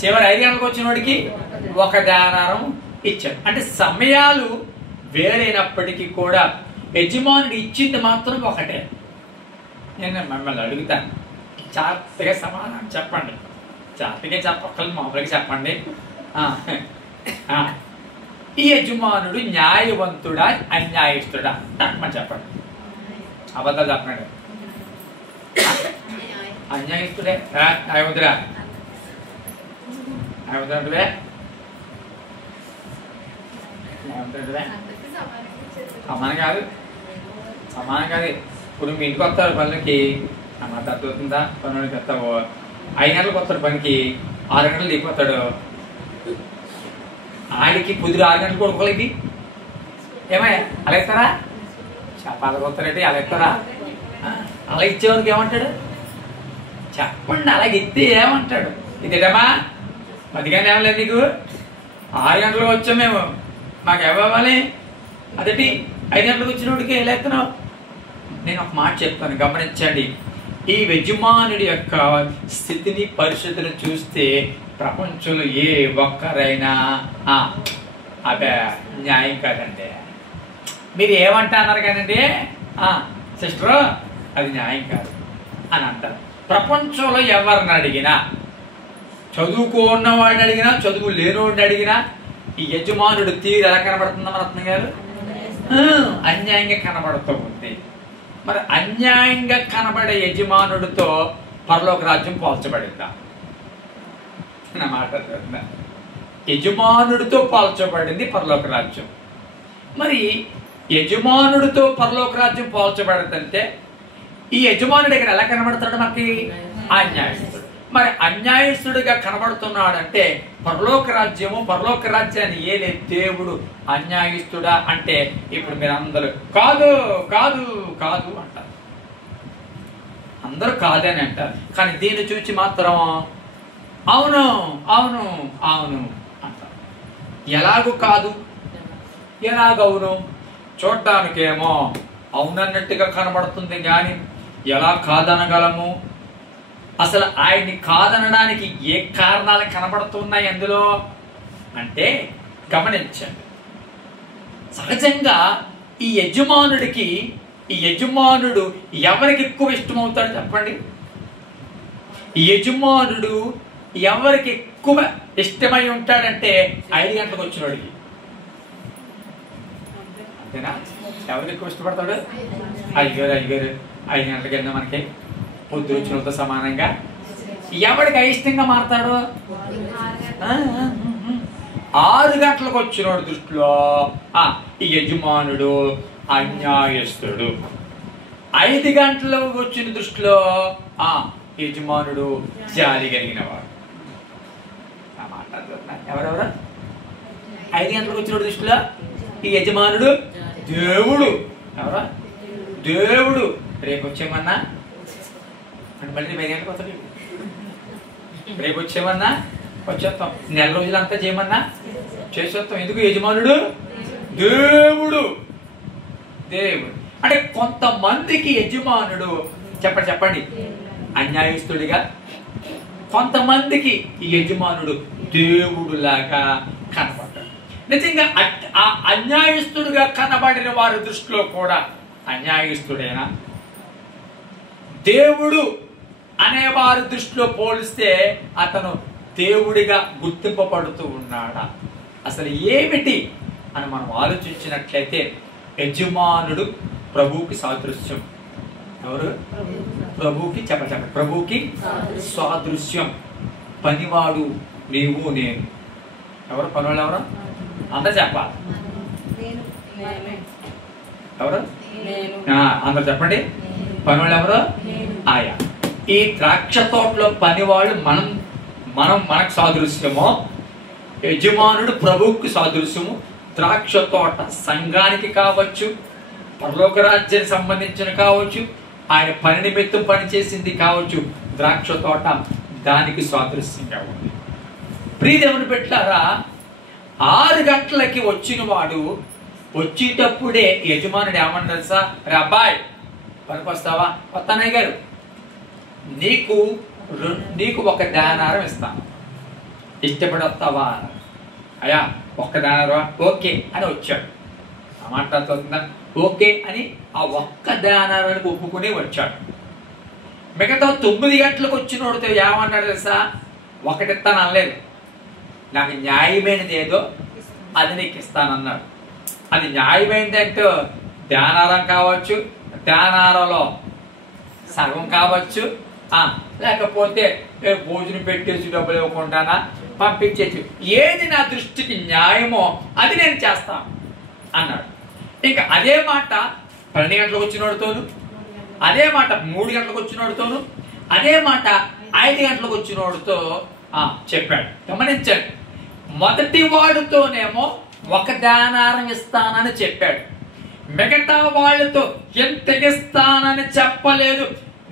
చివరి 5 గంటలకు వచ్చిన వాడికి ఒక దానారం ఇచ్చాడు. అంటే సమయాలు వేరైనప్పటికీ కూడా యజమానుడు ఇచ్చింది మాత్రం ఒకటే. నేను మిమ్మల్ని అడుగుతాను, జాగ్రత్తగా సమాధానం చెప్పండి. జాగ్రత్తగా చెప్పక్కర్లేదు, మామూలుగా చెప్పండి. ఈ యజమానుడు న్యాయవంతుడా అన్యాయస్తుడా అని చెప్పండి. అబద్ధాలు చెప్పండి. అన్యాయస్తుడే న్యాయవంతుడా? న్యాయవంతుడే న్యాయవంతుడే సమానం కాదు, సమానం కాదు. ఇప్పుడు మీ ఇంటికి వస్తారు పనులకి, అమ్మ తగ్గుతుందా పనులకి వస్తావు, 5 గంటలకు వస్తాడు పనికి, 6 గంటలు దిగిపోతాడు. ఆడికి కుదిరి 6 గంటలకు కొడుకోలేకి ఏమయ్యా అలా ఇస్తారా? చెప్పాలి కొత్తారంటే అలా ఇస్తారా? అలా ఇచ్చేవానికి ఏమంటాడు చెప్పండి. అలాగే ఇస్తే ఏమంటాడు? ఇదేటమ్మా మధ్యగానే ఏమలేదు నీకు, 6 గంటలకు వచ్చాం మేము, మాకు ఇవ్వాలి, అదేంటి 5 గంటలకు వచ్చిన వాడికి ఎలా ఎత్తున్నావు? నేను ఒక మాట చెప్తాను, గమనించండి. ఈ యజమానుడి యొక్క స్థితిని పరిస్థితిని చూస్తే ప్రపంచంలో ఏ ఒక్కరైనా అదే న్యాయం కాదండి. మీరు ఏమంటున్నారు కానండి సిస్టర్, అది న్యాయం కాదు అని అంటారు. ప్రపంచంలో ఎవరిని అడిగినా, చదువుకున్న వాడిని అడిగినా, చదువు లేనివాడిని అడిగినా, ఈ యజమానుడు తీరు ఎలా కనబడుతుందా మన రత్న గారు? అన్యాయంగా కనబడుతూ ఉంది. మరి అన్యాయంగా కనబడే యజమానుడితో పరలోక రాజ్యం పోల్చబడిందా? నా మాట యజమానుడితో పోల్చబడింది పరలోక రాజ్యం. మరి యజమానుడితో పరలోక రాజ్యం పోల్చబడుతుంటే ఈ యజమానుడు ఇక్కడ ఎలా కనబడతాడు? మనకి అన్యాయస్తుడు. మరి అన్యాయస్తుడిగా కనబడుతున్నాడంటే పరలోక రాజ్యము, పరలోక రాజ్యాన్ని ఏలే దేవుడు అన్యాయస్తుడా అంటే ఇప్పుడు మీరు అందరూ కాదు కాదు కాదు అంటారు. అందరూ కాదని అంటారు. కానీ దీన్ని చూసి మాత్రం అవును అవును అవును అంటారు. ఎలాగూ కాదు, ఎలాగవును? చూడ్డానికేమో అవునన్నట్టుగా కనబడుతుంది, కానీ ఎలా కాదనగలము? అసలు ఆయన్ని కాదనడానికి ఏ కారణాలు కనబడుతున్నాయి అందులో అంటే గమనించండి. సహజంగా ఈ యజమానుడు ఎవరికి ఎక్కువ ఇష్టమవుతాడు చెప్పండి? ఈ యజమానుడు ఎవరికి ఎక్కువ ఇష్టమై ఉంటాడంటే 5 గంటలకు వచ్చినోడికి. అంతేనా? ఎవరికి ఎక్కువ ఇష్టపడతాడు? అయ్యారు 5 గంటలకు వెళ్ళినా మనకి పొద్దు వచ్చినతో సమానంగా. ఎవరికి అయిష్టంగా మారతాడు? 6 గంటలకు వచ్చినోడు దృష్టిలో ఈ యజమానుడు అన్యాయస్తుడు. 5 గంటలకు వచ్చిన దృష్టిలో యజమానుడు జాలి కలిగిన వాడు. ఎవరెవరు? 5 గంటలకు వచ్చినోడు దృష్టిలో ఈ యజమానుడు దేవుడు. ఎవరా? దేవుడు. రేపు వచ్చేమన్నా అంటే మళ్ళీ 5 గంటలకు వస్తాడు. రేపు వచ్చేమన్నా వచ్చేస్తాం, నెల రోజులంతా చేయమన్నా చేసేస్తాం. ఎందుకు? యజమానుడు దేవుడు. దేవుడు అంటే కొంతమందికి యజమానుడు చెప్పండి అన్యాయస్తుడిగా, కొంతమందికి ఈ యజమానుడు దేవుడులాగా కనబడ్డాడు. నిజంగా ఆ అన్యాయస్తుడుగా కనబడిన వారి దృష్టిలో కూడా అన్యాయస్తుడేనా? దేవుడు అనేవారి దృష్టిలో పోలిస్తే అతను దేవుడిగా గుర్తింపబడుతూ ఉన్నాడా? అసలు ఏమిటి అని మనం ఆలోచించినట్లయితే యజమానుడు ప్రభువుకి సాదృశ్యం. ఎవరు? ప్రభువుకి చెప్పండి ప్రభువుకి సాదృశ్యం. పనివాడు నీవు నేను. ఎవరు పనివాళ్ళు? ఎవరు? అందరు చెప్పాలి. ఎవరు? అందరు చెప్పండి. పనివాళ్ళు ఎవరు? ఆయా. ఈ ద్రాక్ష తోటలో పనివాళ్ళు మనకు సాదృశ్యమో, యజమానుడు ప్రభువుకి సాదృశ్యము. ద్రాక్ష తోట సంఘానికి కావచ్చు, పరలోక రాజ్యానికి సంబంధించిన కావచ్చు, ఆయన పని నిమిత్తం పనిచేసింది కావచ్చు. ద్రాక్ష తోట దానికి సాదృశ్యంగా ఉంది. ప్రియదేవుని బిడ్డలారా, 6 గంటలకి వచ్చిన వాడు వచ్చేటప్పుడే యజమానుడు ఏమన్నా తెలుసా, రే అబ్బాయి పనికొస్తావా, వస్తానయ్య గారు, నీకు ఒక దానారం ఇస్తాను, ఇష్టపడి వస్తావా అన్నారు. అయ్యా ఒక్క దానారా, ఓకే అని వచ్చాడు. ఆ మాట్లాడుతుందా, ఓకే అని ఆ ఒక్క దానారానికి ఒప్పుకుని వచ్చాడు. మిగతా 9 గంటలకు వచ్చినోడితో ఏమన్నాడు తెలుసా, ఒకటిస్తాను అనలేదు, నాకు న్యాయమైనది ఏదో అది నీకు ఇస్తానన్నాడు. అది న్యాయమైనది అంటే దానారం కావచ్చు, దానారంలో సగం కావచ్చు, లేకపోతే భోజనం పెట్టేసి డబ్బులు ఇవ్వకుండానా పంపించేసి, ఏది నా దృష్టికి న్యాయమో అది నేను చేస్తాను అన్నాడు. ఇంకా అదే మాట 12 గంటలకు వచ్చినోడితోను, అదే మాట 3 గంటలకు వచ్చినోడితోను, అదే మాట 5 గంటలకు వచ్చినోడితో చెప్పాడు. గమనించండి, మొదటి వాడితోనేమో ఒక దానారం ఇస్తానని చెప్పాడు, మిగతా వాళ్ళతో ఎంత ఇస్తానని చెప్పలేదు.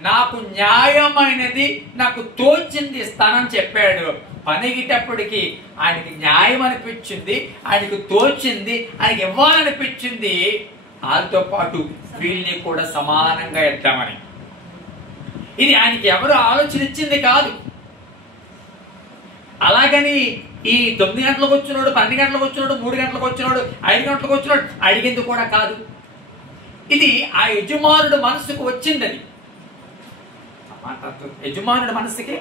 నాకు న్యాయమైనది, నాకు తోచింది ఇస్తానని చెప్పాడు. పనిగిటప్పటికి ఆయనకి న్యాయం అనిపించింది, ఆయనకు తోచింది, ఆయనకి ఇవ్వాలనిపించింది. వాళ్ళతో పాటు వీళ్ళని కూడా సమానంగా ఇద్దామని. ఇది ఆయనకి ఎవరు ఆలోచన ఇచ్చింది కాదు. అలాగని ఈ 9 గంటలకు వచ్చినోడు, 12 గంటలకు వచ్చినోడు, 3 గంటలకు వచ్చినోడు, 5 గంటలకు వచ్చినోడు అడిగింది కూడా కాదు. ఇది ఆ యజమానుడు మనసుకు వచ్చింది. అది యజమానుడి మనసుకి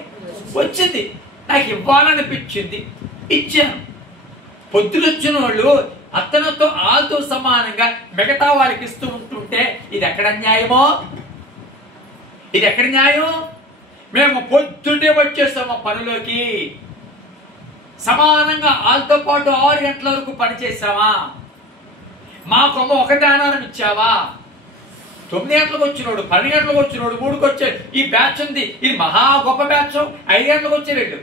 వచ్చింది, నాకు ఇవ్వాలనిపించింది, ఇచ్చాను. పొద్దునొచ్చిన వాళ్ళు అతనితో ఆతో సమానంగా మిగతా వారికి ఇస్తూ ఉంటుంటే ఇది ఎక్కడ న్యాయమో, ఇది ఎక్కడ న్యాయం? మేము పొద్దున్నే వచ్చేసాము పనిలోకి, సమానంగా వాళ్ళతో పాటు 6 గంటల వరకు పనిచేసావా, మాకొమ్మ ఒక దానారం ఇచ్చావా? 9 గంటలకు వచ్చినోడు, 12 గంటలకు వచ్చినోడు, 3కి వచ్చాడు. ఈ బ్యాచ్ ఉంది, ఇది మహా గొప్ప బ్యాచ్. 5 గంటలకు వచ్చేవాళ్ళు,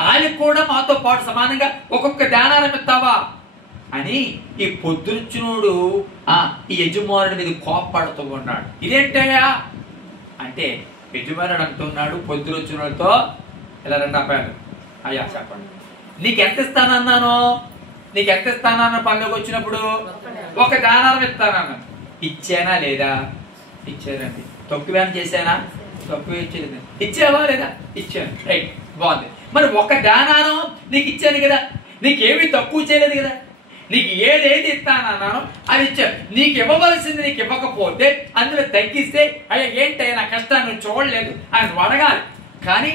వాళ్ళకి కూడా మాతో పాటు సమానంగా ఒక్కొక్క దానారం ఇస్తావా అని ఈ పొద్దునొచ్చినోడు ఈ యజమానుడి మీద కోప్పడుతూ ఉన్నాడు. ఇదేంటయ్యా అంటే యజమానుడు అంటున్నాడు పొద్దునొచ్చినోడితో, ఇలా 2 అబ్బాయిలు, అయ్యా చెప్పండి, నీకు ఎంత ఇస్తానన్నాను, నీకు ఎంత ఇస్తానన్న పనిలోకి వచ్చినప్పుడు ఒక దానారం ఇస్తానన్నాను, ఇచ్చానా లేదా? ఇచ్చానండి. తక్కువేం చేశానా? తక్కువ ఇచ్చేది. ఇచ్చావా లేదా? ఇచ్చాను. రైట్, బాగుంది. మరి ఒక దానారం నీకు ఇచ్చాను కదా, నీకేమీ తక్కువ చేయలేదు కదా, నీకు ఏదేది ఇస్తానన్నానో అది ఇచ్చాను. నీకు ఇవ్వవలసింది నీకు ఇవ్వకపోతే అందులో తగ్గిస్తే అయ్యా ఏంటయ్యా నా కష్టాన్ని నువ్వు చూడలేదు అని నువ్వు అడగాలి. కానీ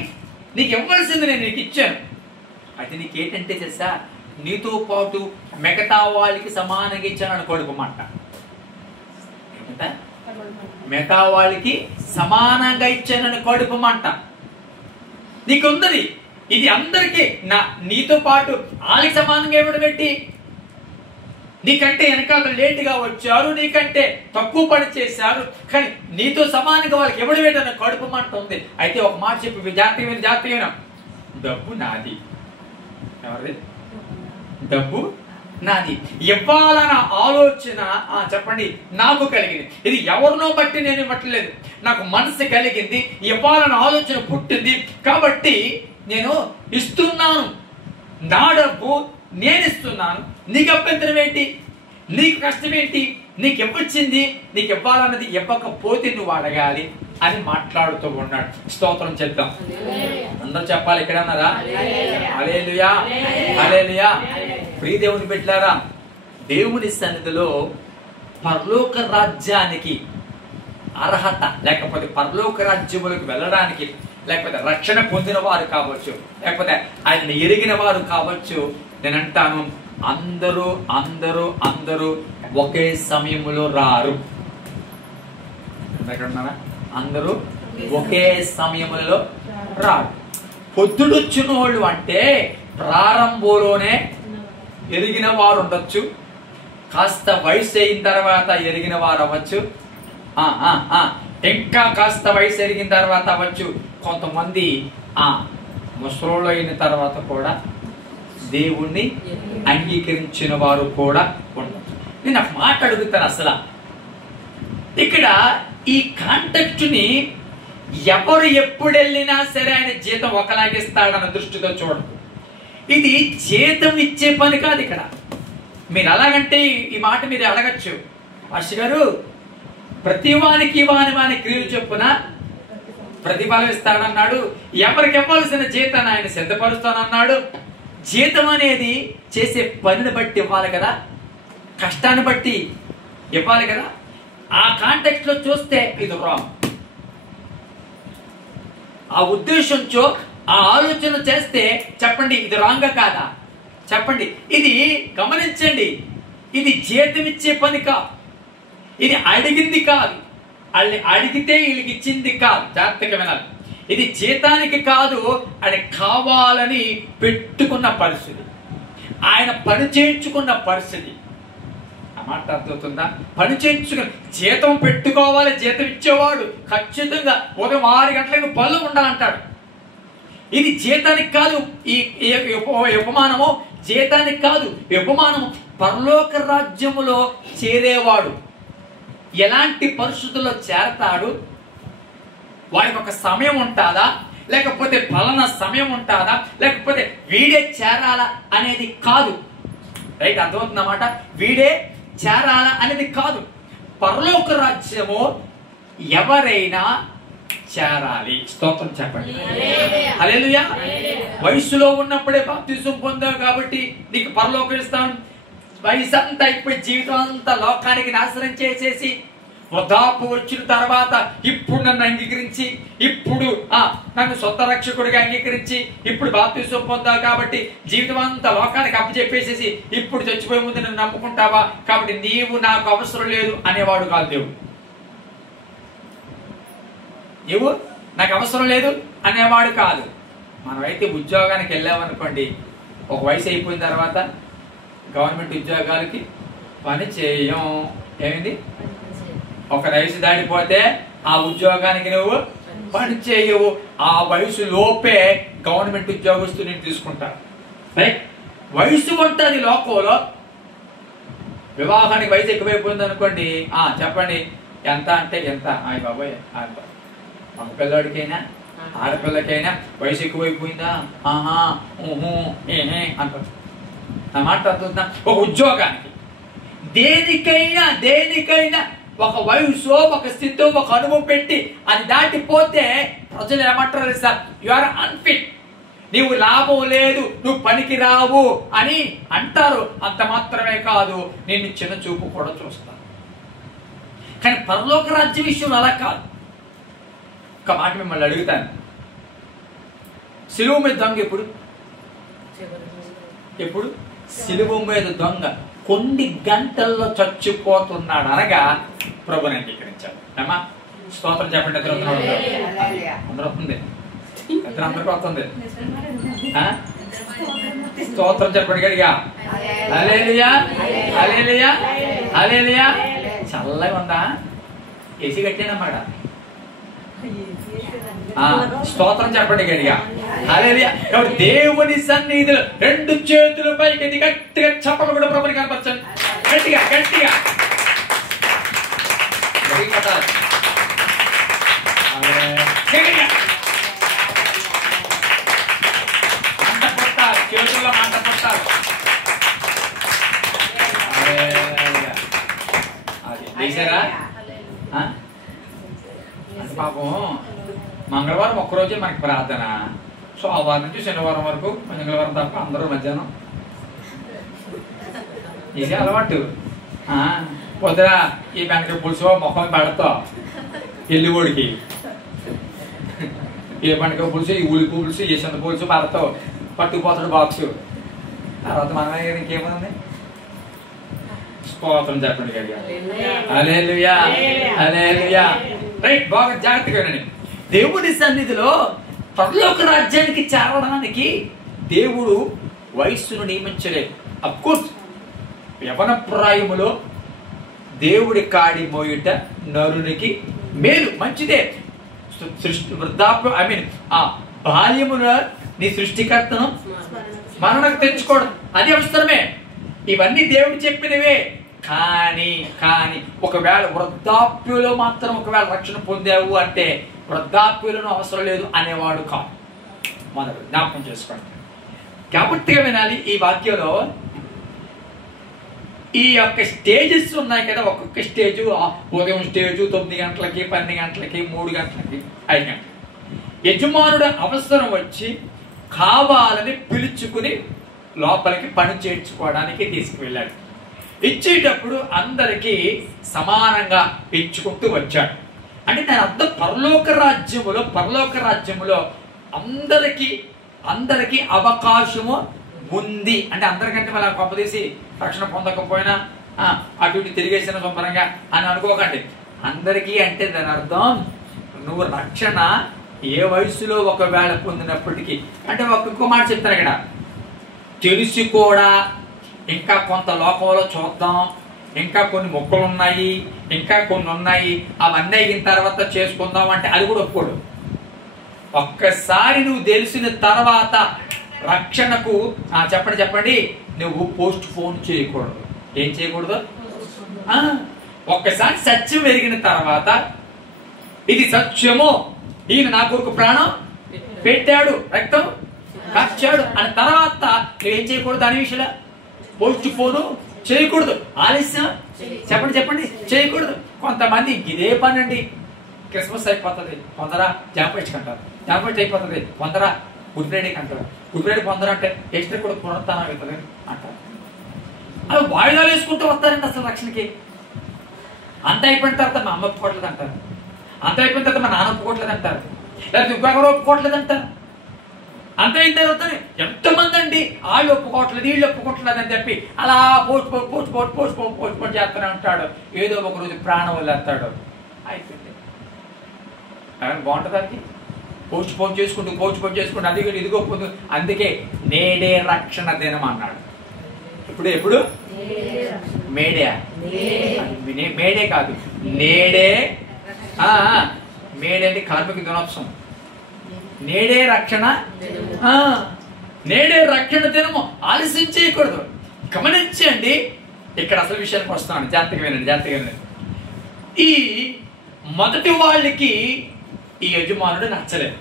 నీకు ఇవ్వవలసింది నేను నీకు ఇచ్చాను. అయితే నీకేంటంటే తెలుసా, నీతో పాటు మిగతా వాళ్ళకి సమానంగా ఇచ్చాను కొడుకుమాట. మిగతా వాళ్ళకి సమానంగా ఇచ్చానని కడుపు మంట నీకుంది. ఇది అందరికీ నీతో పాటు వాళ్ళకి సమానంగా ఇవ్వడం పెట్టి, నీకంటే వెనకాల లేటుగా వచ్చారు, నీకంటే తక్కువ పని చేశారు, కానీ నీతో సమానంగా వాళ్ళకి ఇవ్వడం ఏంటనే కడుపు మంట ఉంది. అయితే ఒక మాట చెప్పి జాగ్రత్తగా, డబ్బు నాది. ఎవరిది? డబ్బు నాది. ఇవ్వాలన్న ఆలోచన చెప్పండి నాకు కలిగింది. ఇది ఎవరినో బట్టి నేను ఇవ్వట్లేదు, నాకు మనసు కలిగింది, ఇవ్వాలన్న ఆలోచన పుట్టింది కాబట్టి నేను ఇస్తున్నాను. నా డబ్బు నేను ఇస్తున్నాను, నీకు అభ్యంతరం ఏంటి? నీకు కష్టం ఏంటి? నీకు ఇవ్వచ్చింది, నీకు ఇవ్వాలన్నది ఇవ్వకపోతే నువ్వు అడగాలి అని మాట్లాడుతూ ఉన్నాడు. స్తోత్రం చెప్తాం. అందరూ చెప్పాలి. ఇక్కడ అన్నారా? హల్లెలూయా, హల్లెలూయా. ప్రియ దేవుని బిడ్డలారా, దేవుని సన్నిధిలో పరలోక రాజ్యానికి అర్హత, లేకపోతే పరలోక రాజ్యములకు వెళ్ళడానికి, లేకపోతే రక్షణ పొందిన వారు కావచ్చు, లేకపోతే ఆయన ఎరిగిన వారు కావచ్చు, నేను అంటాను అందరూ అందరూ అందరూ ఒకే సమయంలో రారు. అందరూ ఒకే సమయంలో రారు. పొద్దుడొచ్చిన వాళ్ళు అంటే ప్రారంభంలోనే ఎరిగిన వారు ఉండొచ్చు, కాస్త వయసు అయిన తర్వాత ఎరిగిన వారు అవ్వచ్చు, ఇంకా కాస్త వయసు ఎరిగిన తర్వాత అవ్వచ్చు. కొంతమంది ముసలోళ్ళు అయిన తర్వాత కూడా దేవుణ్ణి అంగీకరించిన వారు కూడా ఉండొచ్చు. నేను ఒక మాట అడుగుతాను, అసలు ఇక్కడ ఈ కాంటాక్ట్ ని ఎవరు ఎప్పుడు వెళ్ళినా సరే ఆయన జీతం ఒకలాగిస్తాడన్న దృష్టితో చూడదు. ఇది జీతం ఇచ్చే పని కాదు ఇక్కడ. మీరు అలాగంటే ఈ మాట మీరు అడగచ్చు, పాస్టర్ గారు ప్రతి వానికి వాని క్రియలు చొప్పున ప్రతిఫలం ఇస్తాడన్నాడు, ఎవరికి ఇవ్వాల్సిన జీతాన్ని ఆయన సిద్ధపరుస్తానన్నాడు. జీతం అనేది చేసే పనిని బట్టి ఇవ్వాలి కదా, కష్టాన్ని బట్టి ఇవ్వాలి కదా. ఆ కాంటెక్స్ట్ లో చూస్తే ఇది రాంగ్. ఆ ఉద్దేశంతో ఆ ఆలోచన చేస్తే చెప్పండి ఇది రాంగా కాదా? చెప్పండి. ఇది గమనించండి, ఇది జీతం ఇచ్చే పని కాదు, ఇది అడిగింది కాదు, అడిగితే వీళ్ళకి ఇచ్చింది కాదు. జాగ్రత్తగా వినాలి. ఇది జీతానికి కాదు, అది కావాలని పెట్టుకున్న పరిస్థితి, ఆయన పని చేయించుకున్న పరిస్థితి. ఆ మాట అర్థమవుతుందా? పని చేయించుకుని జీతం పెట్టుకోవాలి, జీతం ఇచ్చేవాడు ఖచ్చితంగా ఉదయం 6 గంటలకు పనులు ఉండాలంటాడు. ఇది జీతానికి కాదు. ఈ ఉపమానము జీతానికి కాదు, ఉపమానము పరలోక రాజ్యములో చేరేవాడు ఎలాంటి పరిస్థితుల్లో చేరతాడు, వాడికి ఒక సమయం ఉంటుందా, లేకపోతే పలానా సమయం ఉంటుందా, లేకపోతే వీడే చేరాలా అనేది కాదు. రైట్, అర్థమవుతుందన్నమాట. వీడే చేరాలా అనేది కాదు. పరలోక రాజ్యము ఎవరైనా చేరాలి. స్తోత్రం చెప్పండి. హల్లెలూయా. వయసులో ఉన్నప్పుడే బాప్తిసం పొందావు కాబట్టి నీకు పరలోకం ఇస్తాను. వయసు అంతా అయిపోయి జీవితం అంతా లోకానికి నాశనం చేసేసి వృద్ధాపు వచ్చిన తర్వాత ఇప్పుడు నన్ను అంగీకరించి, ఇప్పుడు నన్ను సొంత రక్షకుడిగా అంగీకరించి, ఇప్పుడు బాప్తిసం పొందావు కాబట్టి జీవితం అంతా లోకానికి అప్పచెప్పేసేసి ఇప్పుడు చచ్చిపోయే ముందు నన్ను నమ్ముకుంటావా కాబట్టి నీవు నాకు అవసరం లేదు అనేవాడు కాదు దేవుడు. నీవు నాకు అవసరం లేదు అనేవాడు కాదు. మనమైతే ఉద్యోగానికి వెళ్ళామనుకోండి, ఒక వయసు అయిపోయిన తర్వాత గవర్నమెంట్ ఉద్యోగాలకి పని చేయం. ఏమైంది? ఒక వయసు దాటిపోతే ఆ ఉద్యోగానికి నువ్వు పని చేయవు. ఆ వయసు లోపే గవర్నమెంట్ ఉద్యోగస్తుని తీసుకుంటారు. రైట్, వయసు ఉంటుంది లోకంలో. వివాహానికి వయసు ఎక్కువైపోయింది అనుకోండి, చెప్పండి ఎంత అంటే ఎంత, అయ్య బాబోయ్ మగ పిల్లడికైనా ఆడపిల్లకైనా వయసు ఎక్కువైపోయిందా, అంటారు. నా మాట అర్థం. ఒక ఉద్యోగానికి దేనికైనా ఒక వయసు, ఒక స్థితి, ఒక అనుభవం పెట్టి అది దాటిపోతే ప్రజలు ఏమంటారు సార్, యు ఆర్ అన్ఫిట్, నీవు లాభం లేదు, నువ్వు పనికి రావు అని అంటారు. అంత మాత్రమే కాదు, నిన్ను చిన్న చూపు కూడా చూస్తారు. కానీ పరలోక రాజ్య విషయం అలా కాదు. ఒక మాట మిమ్మల్ని అడుగుతాను, సిలువ మీద దొంగ ఎప్పుడు సిలువ మీద దొంగ కొన్ని గంటల్లో చచ్చిపోతున్నాడు అనగా ప్రభుని అంగీకరించాడు. అమ్మా స్తోత్రం చెప్పండి. అందరూ వస్తుంది, అందరికి వస్తుంది. స్తోత్రం చెప్పండి గడిగా. హల్లెలూయా, హల్లెలూయా, హల్లెలూయా. చల్లగా ఉందా? ఏసీ కట్టానన్నమాట. స్తోత్రం చెప్పండి గడిగా. హల్లెలూయా. దేవుని సన్నిధిలో 2 చేతుల పైకి గట్టిగా చప్పట్లు కూడా ప్రభుని కనపరచండి. గట్టిగా గట్టిగా మంట పట్టాలి, చేతుల్లో మంట పట్టాలి. అది చేశారా? అంటే పాపం మంగళవారం ఒక్కరోజే మనకి ప్రార్థన, సోమవారం నుంచి శనివారం వరకు, మంగళవారం తప్ప అందరూ మధ్యాహ్నం. ఇది అలవాటు. పొద్దున ఈ బెండకాయ పులుసు మొఖం పెడతావు ఎల్లుగోడికి, ఏ బెండకాయ పులుసు, ఈ ఉల్లి పులుసు, ఈ చింత పులుసు పెడతావు, పట్టుకుపోతాడు బాక్స్. తర్వాత మనమే ఇంకేముంది? స్తోత్రం చెప్పండి గడిగా. హల్లెలూయా, హల్లెలూయా. రైట్, బాగా జాగ్రత్తగా వినండి. దేవుడి సన్నిధిలో పరలోక రాజ్యానికి చేరడానికి దేవుడు వయస్సును నియమించలేదు. అఫ్కోర్స్ యవన ప్రాయములో దేవుడి కాడి మోయుట నరునికి మేలు, మంచిదే. సృష్టి వృద్ధాప్యం బాల్యమున నీ సృష్టికర్తను మరణకు తెచ్చుకోవడం అది అవసరమే. ఇవన్నీ దేవుడు చెప్పినవే. కానీ ఒకవేళ వృద్ధాప్యులో మాత్రం ఒకవేళ రక్షణ పొందావు అంటే వృద్ధాప్యులను అవసరం లేదు అనేవాడు కాదు. మొదలు జ్ఞాపకం చేసుకోండి. జాగ్రత్తగా వినాలి. ఈ వాక్యంలో ఈ యొక్క స్టేజెస్ ఉన్నాయి కదా, ఒక్కొక్క స్టేజు ఉదయం స్టేజు 9 గంటలకి, 12 గంటలకి, 3 గంటలకి, 5 గంటలకి యజమానుడు అవసరం వచ్చి కావాలని పిలుచుకుని లోపలికి పని చేర్చుకోవడానికి తీసుకువెళ్ళాడు. ఇచ్చేటప్పుడు అందరికీ సమానంగా ఇచ్చుకుంటూ వచ్చాడు. అంటే దాని అర్థం పరలోక రాజ్యములో అందరికీ అవకాశము ఉంది. అంటే అందరికంటే మళ్ళీ కొంపదీసి రక్షణ పొందకపోయినా అటు ఇటు తిరిగేసిన శుభ్రంగా అని అనుకోకండి. అందరికీ అంటే దాని అర్థం నువ్వు రక్షణ ఏ వయసులో ఒకవేళ పొందినప్పటికీ, అంటే ఒక్కొక్క మాట చెప్తారు ఇక్కడ, తెలిసి కూడా ఇంకా కొంత లోకంలో చూద్దాం, ఇంకా కొన్ని మొక్కలు ఉన్నాయి, ఇంకా కొన్ని ఉన్నాయి, అవన్నీ అయిన తర్వాత చేసుకుందాం అంటే అది కూడా ఒప్పుకోడు. ఒక్కసారి నువ్వు తెలిసిన తర్వాత రక్షణకు చెప్పండి నువ్వు పోస్ట్ పోన్ చేయకూడదు. ఏం చేయకూడదు? ఒక్కసారి సత్యం ఎరిగిన తర్వాత ఇది సత్యము, ఈయన నా కొరకు ప్రాణం పెట్టాడు, రక్తం కార్చాడు అన్న తర్వాత నువ్వేం చేయకూడదు? అనే విషయంలో పోస్ట్ పోను చేయకూడదు, ఆలస్యం చెప్పండి చేయకూడదు. కొంతమంది ఇదే పని అండి, క్రిస్మస్ అయిపోతుంది కొందరా జాంపేట్కి అంటారు, జాంపేట్ అయిపోతుంది కొందరా గుడ్ ఫ్రైడేకి అంటారు, గుడ్ ఫ్రైడే కొందరు అంటే ఎక్స్ట్రా కూడా పునరుత్థానం అవుతుంది అంటారు. అవి వాయిదాలు వేసుకుంటూ వస్తారండి. అసలు రక్షణకి అంత అయిపోయిన తర్వాత మా అమ్మ ఒప్పుకోవట్లేదు అంటారు, అంత అయిపోయిన తర్వాత మా నాన్న ఒప్పుకోవట్లేదు అంటారు, లేకపోతే ఇంకొకరు ఒప్పుకోవట్లేదు అంటారు. అంత అయిన తర్వాత ఎంతమంది అండి వాళ్ళు ఒప్పుకోవట్లేదు వీళ్ళు ఒప్పుకోవట్లేదు అని చెప్పి అలా పోస్ట్ చేస్తూనే ఉంటాడు. ఏదో ఒక రోజు ప్రాణం వదిలేస్తాడు, అయిపోయింది. బాగుంటుంది దానికి పోస్ట్ పోన్ చేసుకుంటూ అది ఇదిగో పొందు. అందుకే నేడే రక్షణ దినం అన్నాడు. ఎప్పుడు మేడే కాదు, నేడే. మేడే అంటే కార్మిక దినోత్సవం. నేడే రక్షణ దినము, ఆలస్యం చేయకూడదు. గమనించండి, ఇక్కడ అసలు విషయానికి వస్తున్నాను, జాగ్రత్తగా వినండి. ఈ మొదటి వాళ్ళకి ఈ యజమానుడు నచ్చలేదు.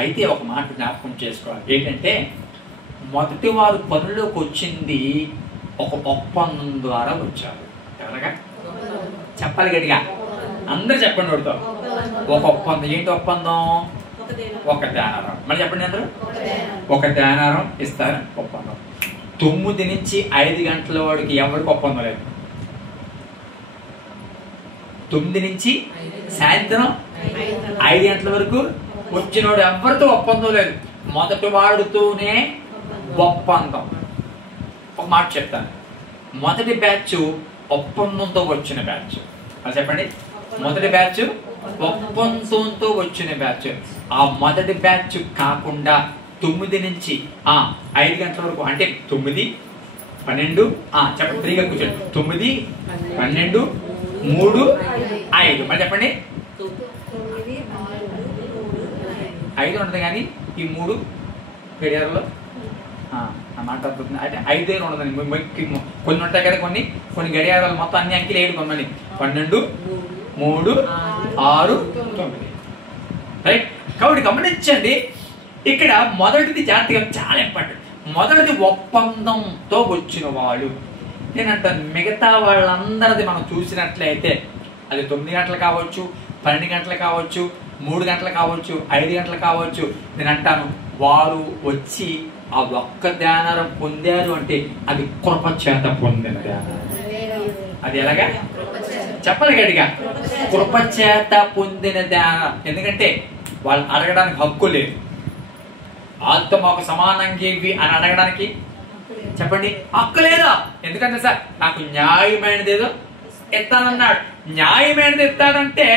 అయితే ఒక మాట జ్ఞాపకం చేసుకోవాలి, ఏంటంటే మొదటి వారు పనులోకి వచ్చింది ఒక ఒప్పందం ద్వారా వచ్చారు. ఎవరగా చెప్పాలి గట్టిగా, అందరు చెప్పండి. వాడితో ఒక ఒప్పందం. ఏంటి ఒప్పందం? ఒక ధ్యానారం. మళ్ళీ చెప్పండి అందరూ. ఒక ధ్యానారం ఇస్తారు, ఒప్పందం. 9 నుంచి 5 గంటల వాడికి ఎవరికి ఒప్పందం లేదు. 9 నుంచి సాయంత్రం 5 గంటల వరకు వచ్చినవాడు ఎవరితో ఒప్పందం లేదు. మొదటి వాడుతోనే ఒప్పందం. ఒక మాట చెప్తాను, మొదటి బ్యాచ్ ఒప్పందంతో వచ్చిన బ్యాచ్. అది చెప్పండి. మొదటి బ్యాచ్ ఒప్పందంతో వచ్చిన బ్యాచ్. ఆ మొదటి బ్యాచ్ కాకుండా 9 నుంచి 5 గంటల వరకు, అంటే 9, 12 చెప్పండి, 3గా కూర్చోండి. 9, 12, 3, 5. మరి చెప్పండి. 5 ఉండదు కానీ ఈ 3 గడియారంలో మాట అర్థం. అంటే 5 ఉండదండి, కొన్ని ఉంటాయి కదా, కొన్ని గడియారాలు మొత్తం అన్ని అంకెలు 7 కొమ్మని. 12, 3, 6, 9. రైట్. కాబట్టి గమనించండి, ఇక్కడ మొదటిది జాతీయం చాలా ఇంపార్టెంట్. మొదటిది ఒప్పందంతో వచ్చిన వాళ్ళు. నేనంటాను మిగతా వాళ్ళందరిది మనం చూసినట్లయితే అది 9 గంటలు కావచ్చు, 12 గంటలు కావచ్చు, 3 గంటలు కావచ్చు, 5 గంటలు కావచ్చు. నేను అంటాను వారు వచ్చి ఆ ఒక్క ధ్యానారం పొందారు అంటే అది కృప చేత పొందిన ధ్యానం. అది ఎలాగా చెప్పాలి గట్టిగా? కృప చేత పొందిన ధ్యానం. ఎందుకంటే వాళ్ళు అడగడానికి హక్కు లేదు. వాళ్ళతో మాకు సమానంగా ఇవి అని అడగడానికి చెప్పండి హక్కు లేదా? ఎందుకంటే సార్ నాకు న్యాయమైనది ఏదో ఎత్తానన్నాడు. న్యాయమైనది ఎత్తాడంటే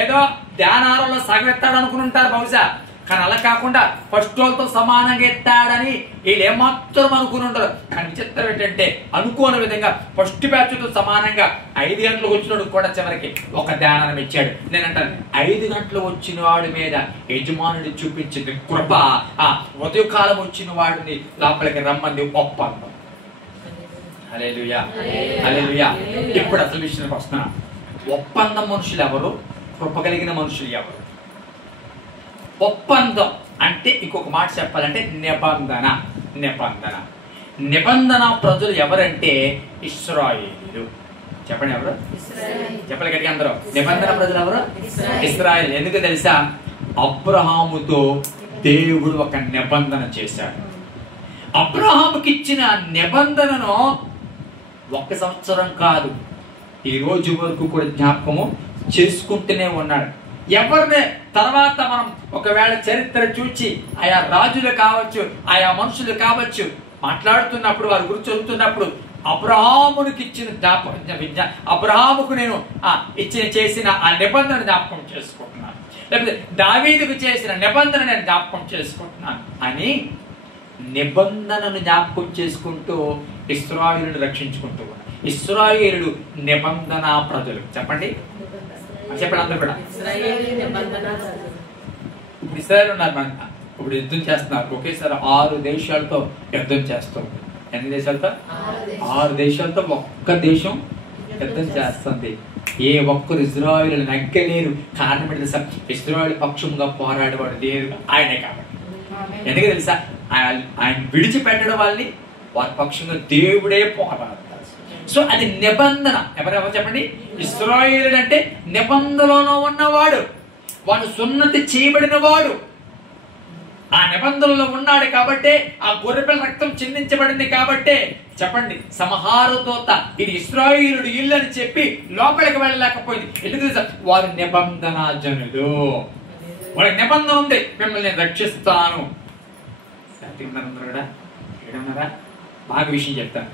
ఏదో ధ్యానారంలో సగం ఎత్తాడు అనుకుని ఉంటారు బహుశా. కానీ అలా కాకుండా ఫస్ట్ వాళ్ళతో సమానంగా ఎత్తాడని వీళ్ళు ఏమాత్రం అనుకుని ఉంటారు. కానీ విచిత్రం ఏంటంటే అనుకోని విధంగా ఫస్ట్ బ్యాచ్ తో సమానంగా 5 గంటలకు వచ్చినోడు కూడా చివరికి ఒక ధ్యానం ఇచ్చాడు. నేనంటాను 5 గంటలు వచ్చిన వాడి మీద యజమానుడి చూపించింది కృప. ఉదయకాలం వచ్చిన వాడిని లోపలికి రమ్మంది ఒప్పందం. హల్లెలూయా, హల్లెలూయా. ఇప్పుడు అసలు విషయానికి వస్తున్నా. ఒప్పందం మనుషులు ఎవరు? కృప కలిగిన మనుషులు ఎవరు? ఒప్పందం అంటే ఇంకొక మాట చెప్పాలంటే నిబంధన. నిబంధన నిబంధన ప్రజలు ఎవరంటే ఇశ్రాయేలీయులు. చెప్పండి ఎవరు? చెప్పండి గట్టిగా అందరూ. నిబంధన ప్రజలు ఎవరు? ఇశ్రాయేలు. ఎందుకు తెలుసా? అబ్రహాముతో దేవుడు ఒక నిబంధన చేశాడు. అబ్రహాముకి ఇచ్చిన నిబంధనను 1 సంవత్సరం కాదు, ఈ రోజు వరకు కూడా జ్ఞాపకము చేసుకుంటూనే ఉన్నాడు. ఎవరినే తర్వాత మనం ఒకవేళ చరిత్ర చూచి ఆయా రాజులు కావచ్చు, ఆయా మనుషులు కావచ్చు, మాట్లాడుతున్నప్పుడు వారి గురించి చదువుతున్నప్పుడు అబ్రహామునికి ఇచ్చిన అబ్రహాముకు నేను చేసిన ఆ నిబంధన జ్ఞాపకం చేసుకుంటున్నాను, లేకపోతే దావీదుకు చేసిన నిబంధన నేను జ్ఞాపకం చేసుకుంటున్నాను అని నిబంధనను జ్ఞాపకం చేసుకుంటూ ఇశ్రాయేలును రక్షించుకుంటూ ఉన్నారు. ఇశ్రాయేలు నిబంధన ప్రజలు. చెప్పండి చెప్పండి అందరూ కూడా. ఇప్పుడు ఇశ్రాయేలు ఉన్నారు, మన ఇప్పుడు యుద్ధం చేస్తున్నారు. ఒకేసారి 6 దేశాలతో యుద్ధం చేస్తుంది. ఎన్ని దేశాలతో? 6 దేశాలతో ఒక్క దేశం యుద్ధం చేస్తుంది. ఏ ఒక్కరు ఇశ్రాయేలు నెగ్గలేరు. కారణం ఏంటి తెలుసా? ఇశ్రాయేలు పక్షంగా పోరాడేవాడు లేరు, ఆయనే కాబట్టి. ఎందుకు తెలుసా? ఆయన విడిచిపెట్టడం వాళ్ళని వారి పక్షంగా దేవుడే పోరాడతారు. సో అది నిబంధన. ఎవరెవరు చెప్పండి? ఇశ్రాయేలు అంటే నిబంధనలో ఉన్నవాడు, వాడు సున్నతి చేయబడిన వాడు. ఆ నిబంధనలో ఉన్నాడు కాబట్టే ఆ గొర్రెపిల్ల రక్తం చిందించబడింది కాబట్టే చెప్పండి సంహారదూత ఇది ఇశ్రాయేలు ఇల్లు అని చెప్పి లోపలికి వెళ్ళలేకపోయింది. ఎందుకు తెలుసా? వారు నిబంధన జనులు. వాళ్ళకి నిబంధన ఉంది, మిమ్మల్ని నేను రక్షిస్తాను. కూడా బాగా విషయం చెప్తాను.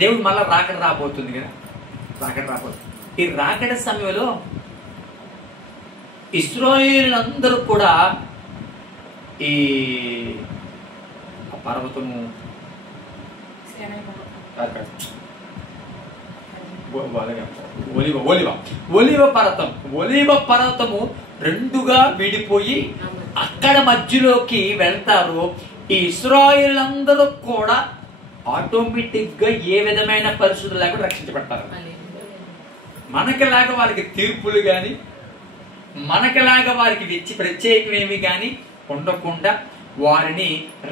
దేవుడు మళ్ళా రాకడ రాబోతుంది కదా, రాకడ రాబోతుంది. ఈ రాకడ సమయంలో ఇశ్రాయేలులందరూ కూడా ఈ పర్వతము ఒలివ పర్వతము 2గా విడిపోయి అక్కడ మధ్యలోకి వెళ్తారు. ఈ ఇశ్రాయేలులందరూ కూడా ఆటోమేటిక్ గా ఏ విధమైన పరిస్థితులు లేకుండా రక్షించబడతారు. మనకిలాగా వారికి తీర్పులు గాని, మనకిలాగా వారికి ప్రత్యేకమేమి గాని ఉండకుండా వారిని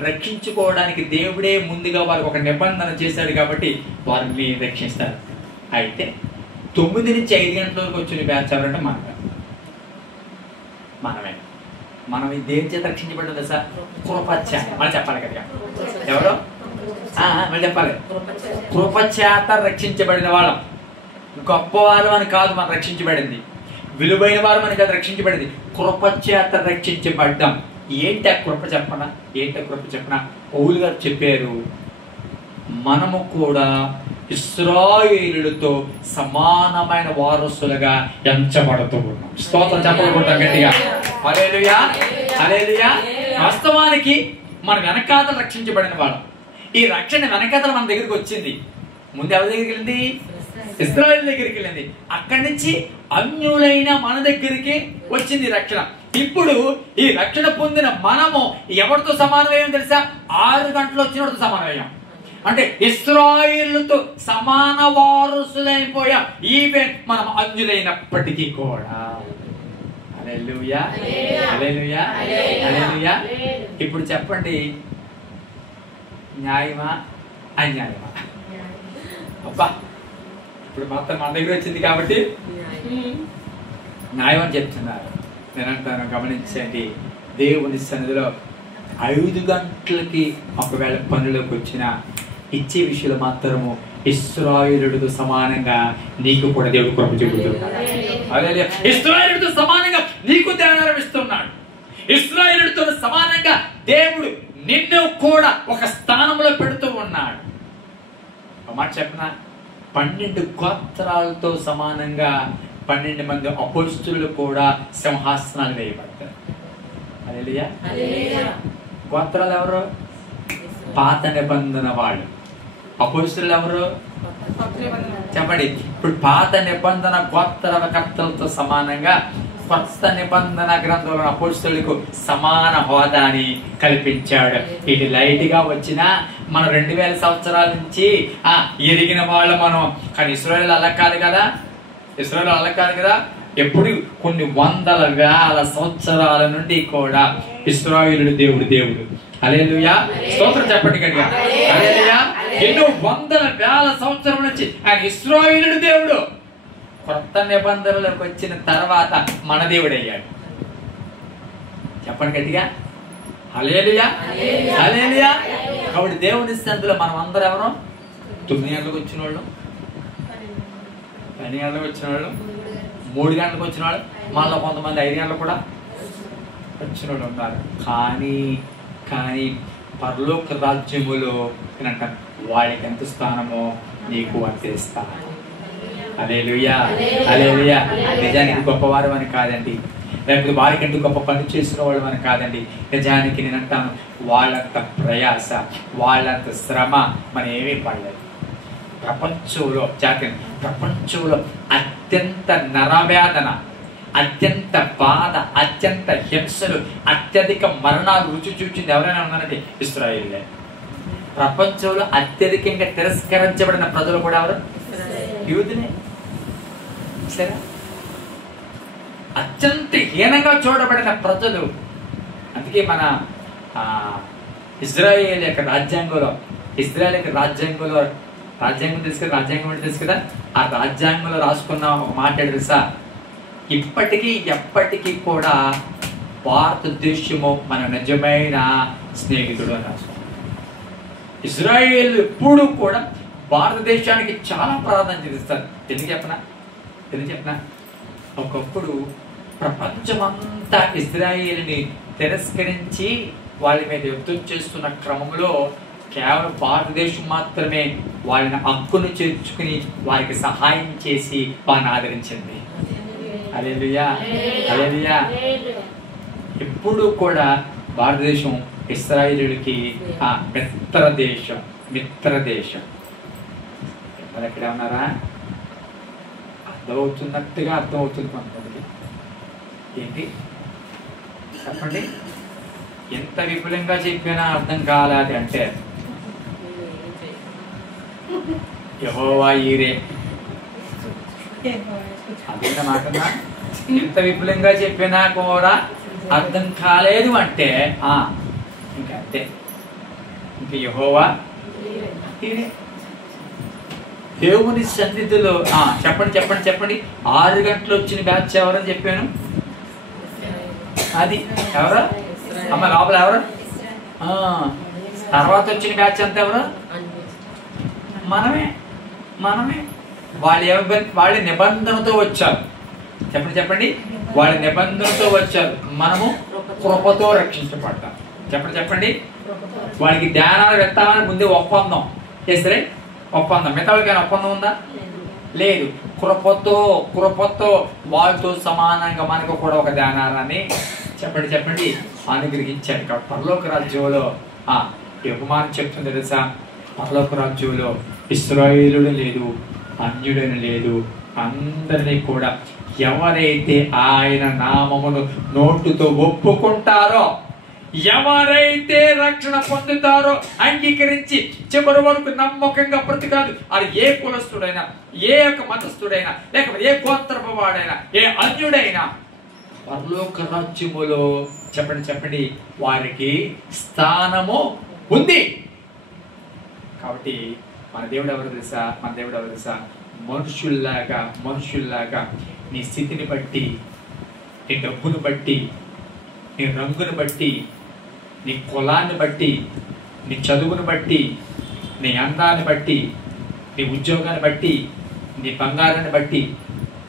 రక్షించుకోవడానికి దేవుడే ముందుగా వారికి ఒక నిబంధన చేశాడు కాబట్టి వారిని రక్షిస్తారు. అయితే 9 నుంచి 5 గంటలకు వచ్చిన బ్యాచ్ ఎవరంటే మనం దేని చేత రక్షించబడ్డా సార్? కృపచేత. మళ్ళీ చెప్పాలి కదా, ఎవరో మళ్ళీ చెప్పాలి. కృపచేత రక్షించబడిన వాళ్ళం. గొప్పవారు అని కాదు మనం రక్షించబడింది, విలువైన వారు మనకి అది రక్షించబడింది. కృపచేత రక్షించబడ్డాం. ఏంటి ఆ కృప చెప్పనా? పౌలు గారు చెప్పారు, మనము కూడా ఇశ్రాయేలులతో సమానమైన వారసులుగా ఎంచబడుతూ ఉన్నాం. స్తోత్రం చెప్పబడుతాం గట్టిగా. హల్లెలూయా, హల్లెలూయా. వాస్తవానికి మన వెనకాతల రక్షించబడిన వాళ్ళం. ఈ రక్షణ వెనకాతల మన దగ్గరికి వచ్చింది. ముందు ఎవరి దగ్గరికి వెళ్ళింది? ఇశ్రాయేలు దగ్గరికి వెళ్ళింది. అక్కడి నుంచి అన్యులైన మన దగ్గరికి వచ్చింది రక్షణ. ఇప్పుడు ఈ రక్షణ పొందిన మనము ఎవరితో సమానమయ్యాం తెలుసా? 6 గంటలు వచ్చినప్పుడు సమానమయ్యాం. అంటే ఇశ్రాయేలుతో సమాన వారసులైపోయాం, ఈవెన్ మనం అన్యులైనప్పటికీ కూడా. హల్లెలూయా, హల్లెలూయా, హల్లెలూయా. ఇప్పుడు చెప్పండి, న్యాయమా అన్యాయమా? అబ్బా, ఇప్పుడు మొత్తం మన దగ్గర వచ్చింది కాబట్టి న్యాయం అని చెప్తున్నారు. నేనంటాను, గమనించండి, దేవుని సన్నిధిలో 5 గంటలకి ఒకవేళ పనులకు వచ్చిన ఇచ్చే విషయాలు మాత్రము ఇశ్రాయేలుడితో సమానంగా నీకు కూడా దేవుడు కృప చూపుతున్నాడు. ఇశ్రాయేలుడితో సమానంగా నీకు ధ్యానం ఇస్తున్నాడు. ఇశ్రాయేలుడితో సమానంగా దేవుడు నిన్ను కూడా ఒక స్థానంలో పెడుతూ ఉన్నాడు. ఒక మాట చెప్పనా? 12 గోత్రాలతో సమానంగా 12 మంది అపోస్తలులు కూడా సింహాసనాలు వేయబడతారు. హల్లెలూయా. గోత్రాలు ఎవరు? పాత నిబంధన వాళ్ళు. అపోస్తలులు ఎవరు? చెప్పండి. ఇప్పుడు పాత నిబంధన గోత్రకర్తలతో సమానంగా కొత్త నిబంధన గ్రంథంలో అపోస్తలులకు సమాన హోదాని కల్పించాడు. ఇది లైట్ గా వచ్చిన మన 2000 సంవత్సరాల నుంచి ఎరిగిన వాళ్ళు మనం. కానీ ఇశ్రాయేలు అలా కాదు కదా. ఎప్పుడు కొన్ని వందల వేల సంవత్సరాల నుండి కూడా ఇశ్రాయేలు దేవుడు. హల్లెలూయా, స్తోత్రం చెప్పండి గట్టిగా. హల్లెలూయా. ఎన్నో వందల వేల సంవత్సరాల నుంచి ఆయన ఇశ్రాయేలు దేవుడు. కొత్త నిబంధనలోకి వచ్చిన తర్వాత మన దేవుడు అయ్యాడు. చెప్పండి గట్టిగా. హల్లెలూయా, హల్లెలూయా. కాబట్టి దేవుని సన్నిధిలో మనం అందరం ఎవరు? 9 గంటలకు వచ్చిన వాళ్ళు, 12 గంటలకు వచ్చిన వాళ్ళు, 3 గంటలకు వచ్చిన వాళ్ళు, మళ్ళీ కొంతమంది 5 గంటలకు కూడా వచ్చిన వాళ్ళు ఉన్నారు. కానీ పరలోక రాజ్యములో ఏంటంట వాళ్ళకి ఎంత స్థానమో నీకు అంతే స్థానం. హల్లెలూయా, హల్లెలూయా. నిజానికి గొప్పవారు అని కాదండి, లేకపోతే వారికంటూ గొప్ప పని చేసిన వాళ్ళు అని కాదండి. నిజానికి నేను అంటాను, వాళ్ళంత ప్రయాస, వాళ్ళంత శ్రమ మనం ఏమీ పడలేదు. ప్రపంచంలో అత్యంత నరవేదన, అత్యంత బాధ, అత్యంత హింసలు, అత్యధిక మరణాలు రుచి చూచింది ఎవరైనా ఉన్నారంటే ఇశ్రాయేలే. ప్రపంచంలో అత్యధికంగా తిరస్కరించబడిన ప్రజలు కూడా ఎవరు? యూదులే. సరే, అత్యంత హీనంగా చూడబడిన ప్రజలు. అందుకే మన ఇజ్రాయేల్ యొక్క రాజ్యాంగంలో రాజ్యాంగం తెలుసు కదా, రాజ్యాంగం అంటే తెలుసు కదా, ఆ రాజ్యాంగంలో రాసుకున్న ఒక మాట తెలుసా? ఇప్పటికీ ఎప్పటికీ కూడా భారతదేశము మన నిజమైన స్నేహితుడు అని రాసుకున్నాం. ఇజ్రాయేల్ ఎప్పుడు కూడా భారతదేశానికి చాలా ప్రాధాన్యత ఇస్తారు. ఎందుకు చెప్పనా? ఒకప్పుడు ప్రపంచమంతా ఇజ్రాయేల్ని తిరస్కరించి వాళ్ళ మీద యుద్ధం చేస్తున్న క్రమంలో కేవలం భారతదేశం మాత్రమే వాళ్ళని హక్కును చేర్చుకుని వారికి సహాయం చేసి వారిని ఆదరించింది. హల్లెలూయా, హల్లెలూయా. ఎప్పుడు కూడా భారతదేశం ఇశ్రాయేలుకి ఆ మిత్ర దేశం. ఎక్కడ ఉన్నారా? అర్థమవుతున్నట్టుగా అర్థమవుతుంది కొంతమందికి. ఏంటి చెప్పండి? ఎంత విపులంగా చెప్పినా అర్థం కాలేదు అంటే యెహోవా ఈరే. అదే మాటనా? ఎంత విపులంగా చెప్పినా కూడా అర్థం కాలేదు అంటే ఇంకా అంతే, ఇంకా యెహోవా ఈరే. దేవుని సన్నిధిలో చెప్పండి 6 గంటలు వచ్చిన బ్యాచ్ ఎవరని చెప్పాను? అది ఎవరు అమ్మ? లోపల ఎవరు? తర్వాత వచ్చిన బ్యాచ్ అంతా ఎవరు? మనమే. వాళ్ళ నిబంధనతో వచ్చారు. చెప్పండి. వాళ్ళ నిబంధనతో వచ్చారు. మనము కృపతో రక్షించబడ్డాం. చెప్పండి. వాళ్ళకి ధ్యానాలు వెళ్తామని ముందే ఒప్పందం చేస్తే ఒప్పందం. మిగతా వాళ్ళకి ఒప్పందం ఉందా? లేదు. కృపతో వాళ్ళతో సమానంగా మనకు కూడా ఒక ధ్యానాన్ని చెప్పండి అనుగ్రహించాడు. కాబట్టి పరలోక రాజ్యంలో యెహోవా చెప్తుంది తెలుసా? పరలోక రాజ్యంలో ఇశ్రాయేలుడు లేదు, అన్యుడని లేదు, అందరినీ కూడా ఎవరైతే ఆయన నామమును నోటుతో ఒప్పుకుంటారో, ఎవరైతే రక్షణ పొందుతారో, అంగీకరించి చివరి వరకు నమ్మకంగా బ్రతికారు, అది ఏ కులస్తుడైనా, ఏ యొక్క మతస్థుడైనా, లేకపోతే ఏ గోత్రపు వాడైనా, ఏ అన్యుడైనా పరలోక రాజ్యములో చెప్పండి వారికి స్థానము ఉంది. కాబట్టి మన దేవుడు ఎవరు తెలుసా? మనుషుల్లాగా నీ స్థితిని బట్టి, నీ డబ్బును బట్టి, నీ రంగును బట్టి, నీ కులాన్ని బట్టి, నీ చదువును బట్టి, నీ అందాన్ని బట్టి, నీ ఉద్యోగాన్ని బట్టి, నీ బంగారాన్ని బట్టి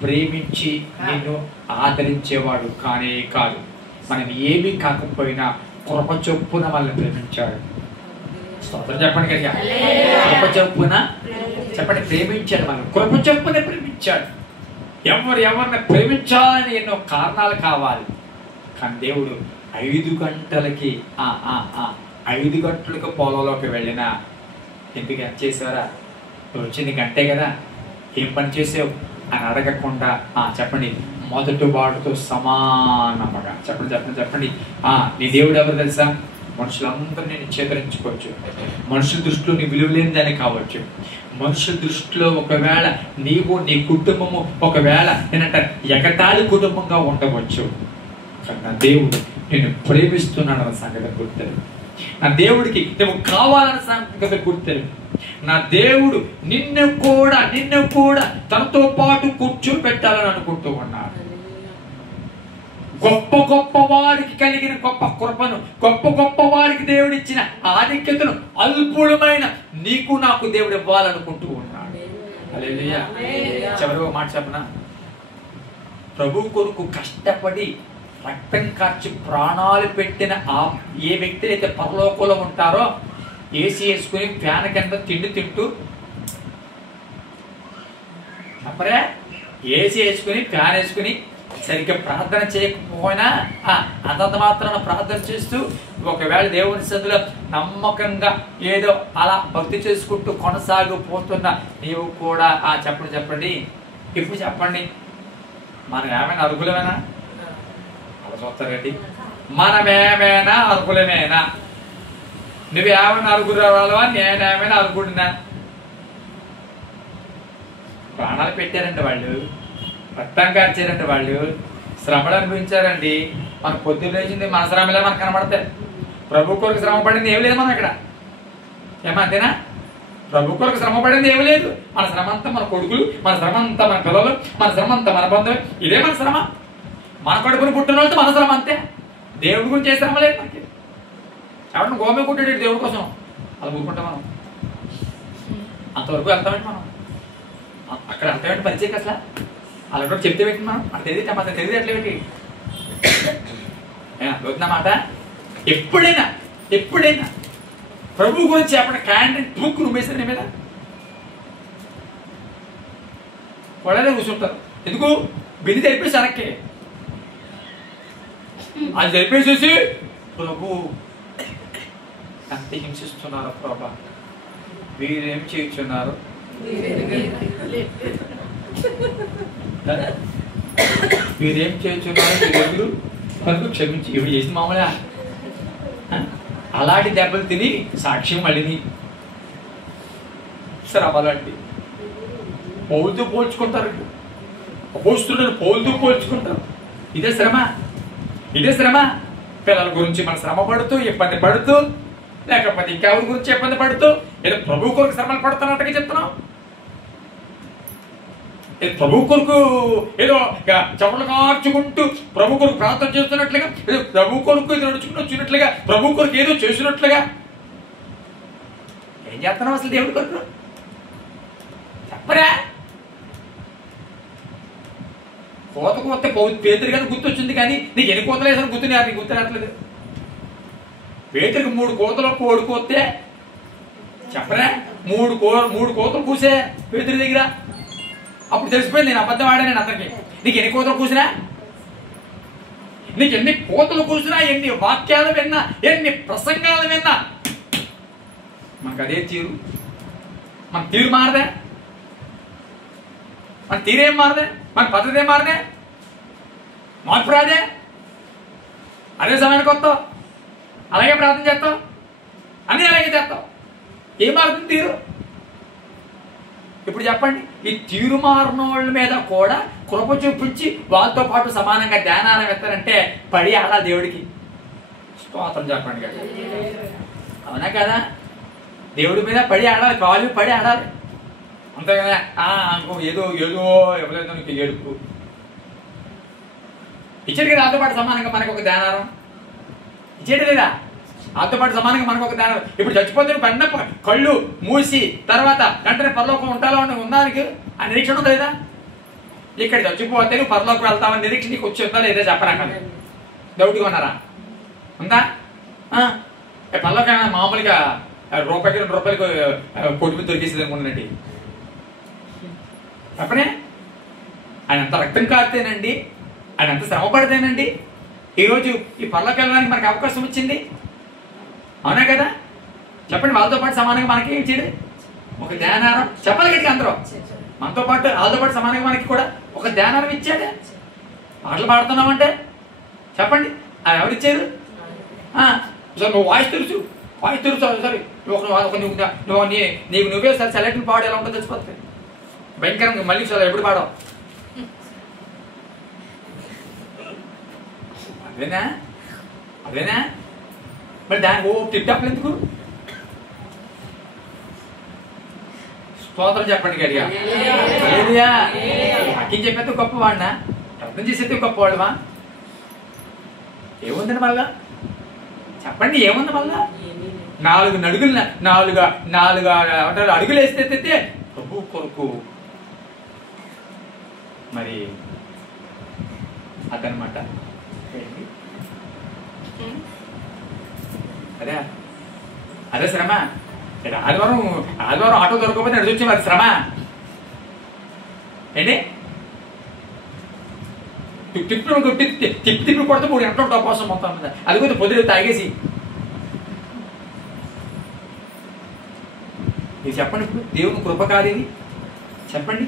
ప్రేమించి నిన్ను ఆదరించేవాడు కానే కాదు. మనం ఏమీ కాకపోయినా కృప చొప్పున మనల్ని ప్రేమించాడు. స్తోత్రం చెప్పండి కదా. కృప చొప్పున ప్రేమించాడు. మనం కృప చొప్పున ప్రేమించాడు. ఎవరిని ప్రేమించాలని ఎన్నో కారణాలు కావాలి. కానీ దేవుడు 5 గంటలకి 5 గంటలకు పొలంలోకి వెళ్ళినా ఎందుకు చేసారా? వచ్చింది గంటే కదా, ఏం పని చేసావు అని అడగకుండా చెప్పండి మొదటి వాడితో సమానముగా చెప్పండి నీ దేవుడు ఎవరు తెలుసా? మనుషులందరూ నేను చేదరించుకోవచ్చు, మనుషుల దృష్టిలో నీ విలువ లేని దాన్ని కావచ్చు, మనుషుల దృష్టిలో ఒకవేళ నీవు నీ కుటుంబము ఒకవేళ నేనంటే ఎగతాళి కుటుంబంగా ఉండవచ్చు. నా దేవుడు నేను ప్రేమిస్తున్నాడన్న సంగతి గుర్తెరు. నా దేవుడికి నువ్వు కావాలన్న సంగతి గుర్తెరు. నా దేవుడు నిన్ను కూడా తనతో పాటు కూర్చోబెట్టాలని అనుకుంటూ ఉన్నాడు. గొప్ప వారికి కలిగిన గొప్ప కృపను, గొప్ప వారికి దేవుడు ఇచ్చిన ఆధిక్యతను అల్పుడమైన నీకు నాకు దేవుడు ఇవ్వాలనుకుంటూ ఉన్నాడు. హల్లెలూయా. చివరి మాట చెప్పనా, ప్రభు కొరకు కష్టపడి రక్తం కార్చి ప్రాణాలు పెట్టిన ఏ వ్యక్తి అయితే పరలోకంలో ఉంటారో, ఏసీ వేసుకుని ఫ్యాన్ కింద తిండి తింటూ చెప్పరే, ఏసీ వేసుకుని ఫ్యాన్ వేసుకుని సరిగ్గా ప్రార్థన చేయకపోయినా అంతంత మాత్రాన ప్రార్థన చేస్తూ ఒకవేళ దేవుని సన్నిధిలో నమ్మకంగా ఏదో అలా భక్తి చేసుకుంటూ కొనసాగిపోతున్న నీవు కూడా చెప్పండి ఇప్పుడు చెప్పండి, మనం ఏమైనా అర్హులమేనా? అలా చూస్తారండి, మనమేమైనా అర్హులమేనా? నువ్వేమైనా అర్హురావాలా, నేనేమైనా అర్హుడినా? ప్రాణాలు పెట్టారండి వాళ్ళు, రక్తం కార్చారండి వాళ్ళు, శ్రమలు అనుభవించారండి. మన పొద్దున్న లేచింది మన శ్రమలే మనకు కనబడతాయి. ప్రభు కొరకు శ్రమ పడింది ఏమి లేదు మనం ఇక్కడ, ఏమంతేనా? ప్రభు కొరకు శ్రమ పడింది ఏమి లేదు. మన శ్రమ అంతా మన కొడుకులు, మన శ్రమ అంతా మన పిల్లలు, మన శ్రమ అంతా మన బంధువులు, ఇదే మన శ్రమ. మన కడుపుని పుట్టిన వాళ్ళతో మన శ్రమ అంతే. దేవుడి గురించి ఏ శ్రమ లేదు మనకి. ఎవరిని గోమే కుట్టాడు దేవుడి కోసం, అలా ఊరుకుంటాం మనం. అంతవరకు వెళ్తామండి మనం, అక్కడ వెళ్తామండి పరిచయం అసలు అలా కూడా చెప్తే పెట్టి మనం అది తెలియదు, మాత్రం తెలియదు ఎట్లా పెట్టి అర్థమవుతుందన్నమాట. ఎప్పుడైనా ప్రభు గురించి చెప్పండి, క్యాండిడేట్ బుక్ నువ్వేసిన మీద వాళ్ళనే కూర్చుంటారు. ఎందుకు? బిల్లు తెలిపేసి వెనక్కి అది తెలిపేసేసి ప్రభు ఎంత హింసిస్తున్నారు ప్రభా, వీరేం చేయించున్నారు, వీరేం చేయించున్నారు కనుక క్షమించి ఇవి చేసింది మామూలుగా. అలాంటి దెబ్బలు తిని సాక్ష్యం మళ్ళీ శ్రమలాంటి పౌలతో పోల్చుకుంటారు, అపోస్తులను పౌలతో పోల్చుకుంటారు. ఇదే శ్రమ. పిల్లల గురించి మన శ్రమ పడుతూ ఇబ్బంది పడుతూ, లేకపోతే ఇంకెవరి గురించి ఇబ్బంది పడుతూ, ఏదో ప్రభు కొరకు శ్రమలు పడుతున్నట్టుగా చెప్తున్నాం. ప్రభు కొరకు ఏదో చెమటలు కార్చుకుంటూ ప్రభు కొరకు ప్రార్థన చేస్తున్నట్లుగా, ఏదో ప్రభు కొరకు ఏదో నడుచుకుంటూ వచ్చినట్లుగా, ప్రభు కొరకు ఏదో చేసినట్లుగా ఏం చేస్తున్నావు అసలు దేవుడి కొరకు చెప్పరా? కోతకు వస్తే పేదరి కానీ గుర్తొచ్చింది, కానీ నీకు ఎన్ని కోతలు వేసాను గుర్తు రావట్లేదు. పేదరికి 3 కోతలు కోడికొస్తే చెప్పరా, 3 కోతలు కూసే పేదరి దగ్గర. అప్పుడు తెలిసిపోయింది నేను అబద్ధం ఆడాను అతనికి. నీకు ఎన్ని కోతలు కూసినా, నీకు ఎన్ని కోతలు కూసినా, ఎన్ని వాక్యాలు విన్నా, ఎన్ని ప్రసంగాలు విన్నా, మనకు అదే తీరు. మన తీరు మారదే, మన తీరేం మారదే, మన పద్ధతి ఏం మారదే, మార్పు రాదే. అదే సమయానికి వస్తావు, అలాగే ప్రార్థన చేస్తావు, అన్నీ అలాగే చేస్తావు. ఏం మారుతుంది తీరు? ఇప్పుడు చెప్పండి, ఈ తీరు మారిన వాళ్ళ మీద కూడా కృప చూపించి వాళ్ళతో పాటు సమానంగా ధ్యానాలు ఎత్తారంటే పడి ఆడాలి దేవుడికి. స్తోత్రం చెప్పండి కదా, అవునా కదా? దేవుడి మీద పడి ఆడాలి, కాళ్ళు పడి ఆడాలి, అంతే కదా. ఏదో ఇవ్వలేదు నీకు ఏడుపు ఇచ్చాడు కదా. వాళ్ళతో పాటు సమానంగా మనకు ఒక ధ్యానారం ఇచ్చేది లేదా? వాళ్ళతో పాటు సమానంగా మనకు ఒక ధ్యానం. ఇప్పుడు చచ్చిపోతే పడిన కళ్ళు మూసి తర్వాత వెంటనే పరలోకం ఉంటాలో ఉన్నానికి ఆ నిరీక్షణ ఉందా లేదా? ఇక్కడ చచ్చిపోతే నువ్వు పరలోకం వెళ్తావని నిరీక్షణ నీకు వచ్చి ఉందా లేదా చెప్పరాక? డౌట్గా ఉన్నారా? ఉందా? పరలోకం మామూలుగా రూపాయికి 2 రూపాయలకు కోటి మీద దొరికేసింది అనుకున్నానండి. చెప్పనే, ఆయన అంత రక్తం కాస్తేనండి, ఆయన అంత శ్రమ పడితేనండి ఈరోజు ఈ పరలోకి వెళ్ళడానికి మనకి అవకాశం వచ్చింది, అవునా కదా? చెప్పండి, వాళ్ళతో పాటు సమానంగా మనకి ఏం చేయడు? ఒక ధ్యానారం చెప్పాలి కదా అందరూ. మనతో పాటు వాళ్ళతో పాటు సమానంగా మనకి కూడా ఒక ధ్యానారం ఇచ్చాడే. పాటలు పాడుతున్నామంటే చెప్పండి, అది ఎవరిచ్చారు? సార్ నువ్వు వాయిస్ తెలుసు సరే నీకు నువ్వే సార్ సెలెక్ట్ పాడు ఎలా ఉంటుందో తెచ్చిపోతుంది భయంకరంగా మళ్ళీ సార్ ఎప్పుడు పాడవు అదేనా మరి దానికి టిప్ టాప్లు ఎందుకు స్తోత్రం చెప్పండి గడిగా వాక్యం చెప్పేస్తే గొప్పవాడినా అర్థం చేసేస్తే గొప్పవాడుమా ఏముందండి మళ్ళా చెప్పండి ఏముంది మళ్ళా 4 అడుగులు 4 అడుగులు వేస్తే ప్రభు కొరకు మరి అదనమాట అదే శ్రమ ఆదివారం ఆటో దొరకకపోతే నడిచొచ్చాం అది శ్రమ ఏంటి తిప్పి కొడితే 3 గంటలు ఉంటావు కోసం మొత్తం మీద అది కొంచెం పొద్దున తాగేసి ఇది చెప్పండి ఇప్పుడు దేవుని కృప కాదు ఇది చెప్పండి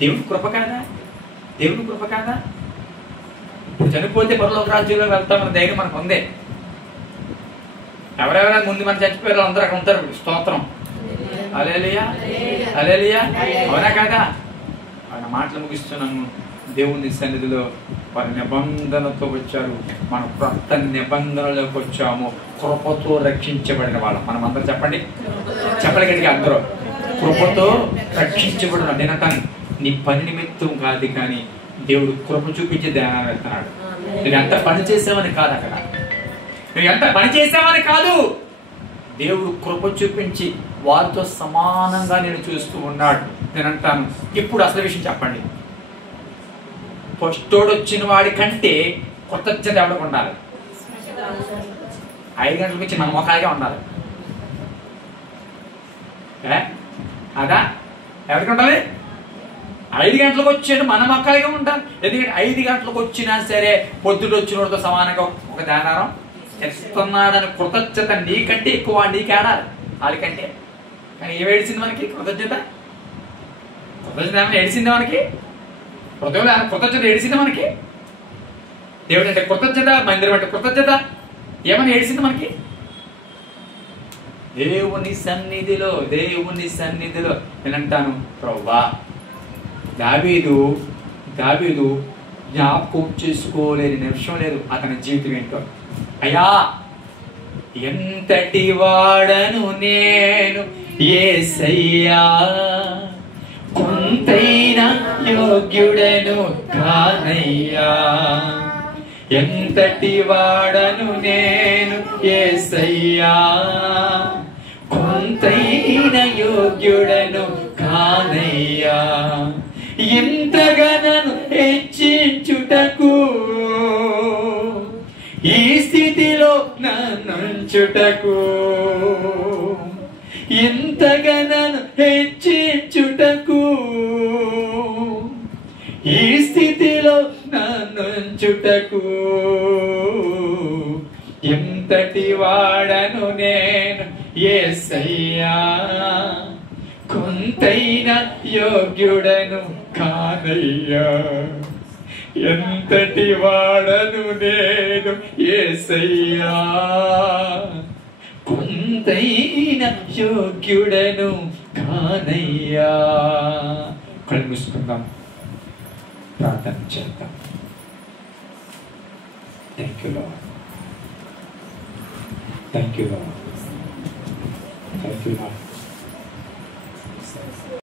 దేవుని కృప కాదా ఇప్పుడు చనిపోతే పరలోక రాజ్యంలో వెళ్తామన్న ధైర్యం మనకు ఉందే ఎవరెవరైనా ముందు మన చచ్చిపోయారు అందరూ అక్కడ ఉంటారు స్తోత్రం హల్లెలూయా అవునా కాదా ఆయన మాటలు ముగిస్తున్నాను దేవుని సన్నిధిలో వారి నిబంధనతో వచ్చారు మన కొత్త నిబంధనలోకి వచ్చాము కృపతో రక్షించబడిన వాళ్ళం మనం అందరూ చెప్పండి గట్టిగా అందరూ కృపతో రక్షించబడిన నేను అంటాను నీ పని నిమిత్తం కాదు కానీ దేవుడు కృప చూపించి ధ్యానాన్ని వెళ్తున్నాడు నువ్వు ఎంత పని చేసావని కాదు అక్కడ నువ్వు ఎంత పని చేసావని కాదు దేవుడు కృప చూపించి వారితో సమానంగా నేను చూస్తూ ఉన్నాడు నేను అంటాను ఇప్పుడు అసలు విషయం చెప్పండి ఫస్టోడు వచ్చిన వాడి కంటే కృతజ్ఞత ఎవరికి ఉండాలి 5 గంటలకు వచ్చి మన మొఖాలుగా ఉండాలి అదా ఎవరికి ఉండాలి 5 గంటలకు వచ్చాడు మన మొక్కలుగా ఉండాలి ఎందుకంటే 5 గంటలకు వచ్చినా సరే పొద్దుడు వచ్చిన వాడితో సమానంగా ఒక దానారం చేస్తున్నాడని కృతజ్ఞత నీకంటే ఎక్కువ నీకేడాలి వాళ్ళకంటే కానీ ఏమి ఏడిసింది మనకి కృతజ్ఞత ఏమైనా ఏడిసింది మనకి కృతజ్ఞత ఏడిసింది మనకి దేవుడు అంటే కృతజ్ఞత మందిరం అంటే కృతజ్ఞత ఏమని ఏడిసింది మనకి దేవుని సన్నిధిలో నేను అంటాను ప్రభువా దావీదు జ్ఞాపకం చేసుకోలేని నిమిషం లేదు అతని జీవితం ఏంటో అయ్యా ఎంతటి వాడను నేను యేసయ్యా కొంతైనా యోగ్యుడను కానయ్యా ఎంతటి వాడను నేను యేసయ్యా కొంతైనా యోగ్యుడను కానయ్యా ఎంతగా నన్ను హెచ్చించుటకు ఈ స్థితిలో నన్నుంచుటకు ఎంతగా నన్ను హెచ్చించుటకు ఈ స్థితిలో నన్నుంచుటకు ఎంతటి వాడను నేను యేసయ్యా కొంతైనా యోగ్యుడను కానయ్యా ఎంతటి వాడను నేను యేసయ్యా కొంతైనా యోగ్యుడను కానయ్యా కళ్ళు మూసుకుందాం ప్రార్థన చేద్దాం thank you lord thank you lord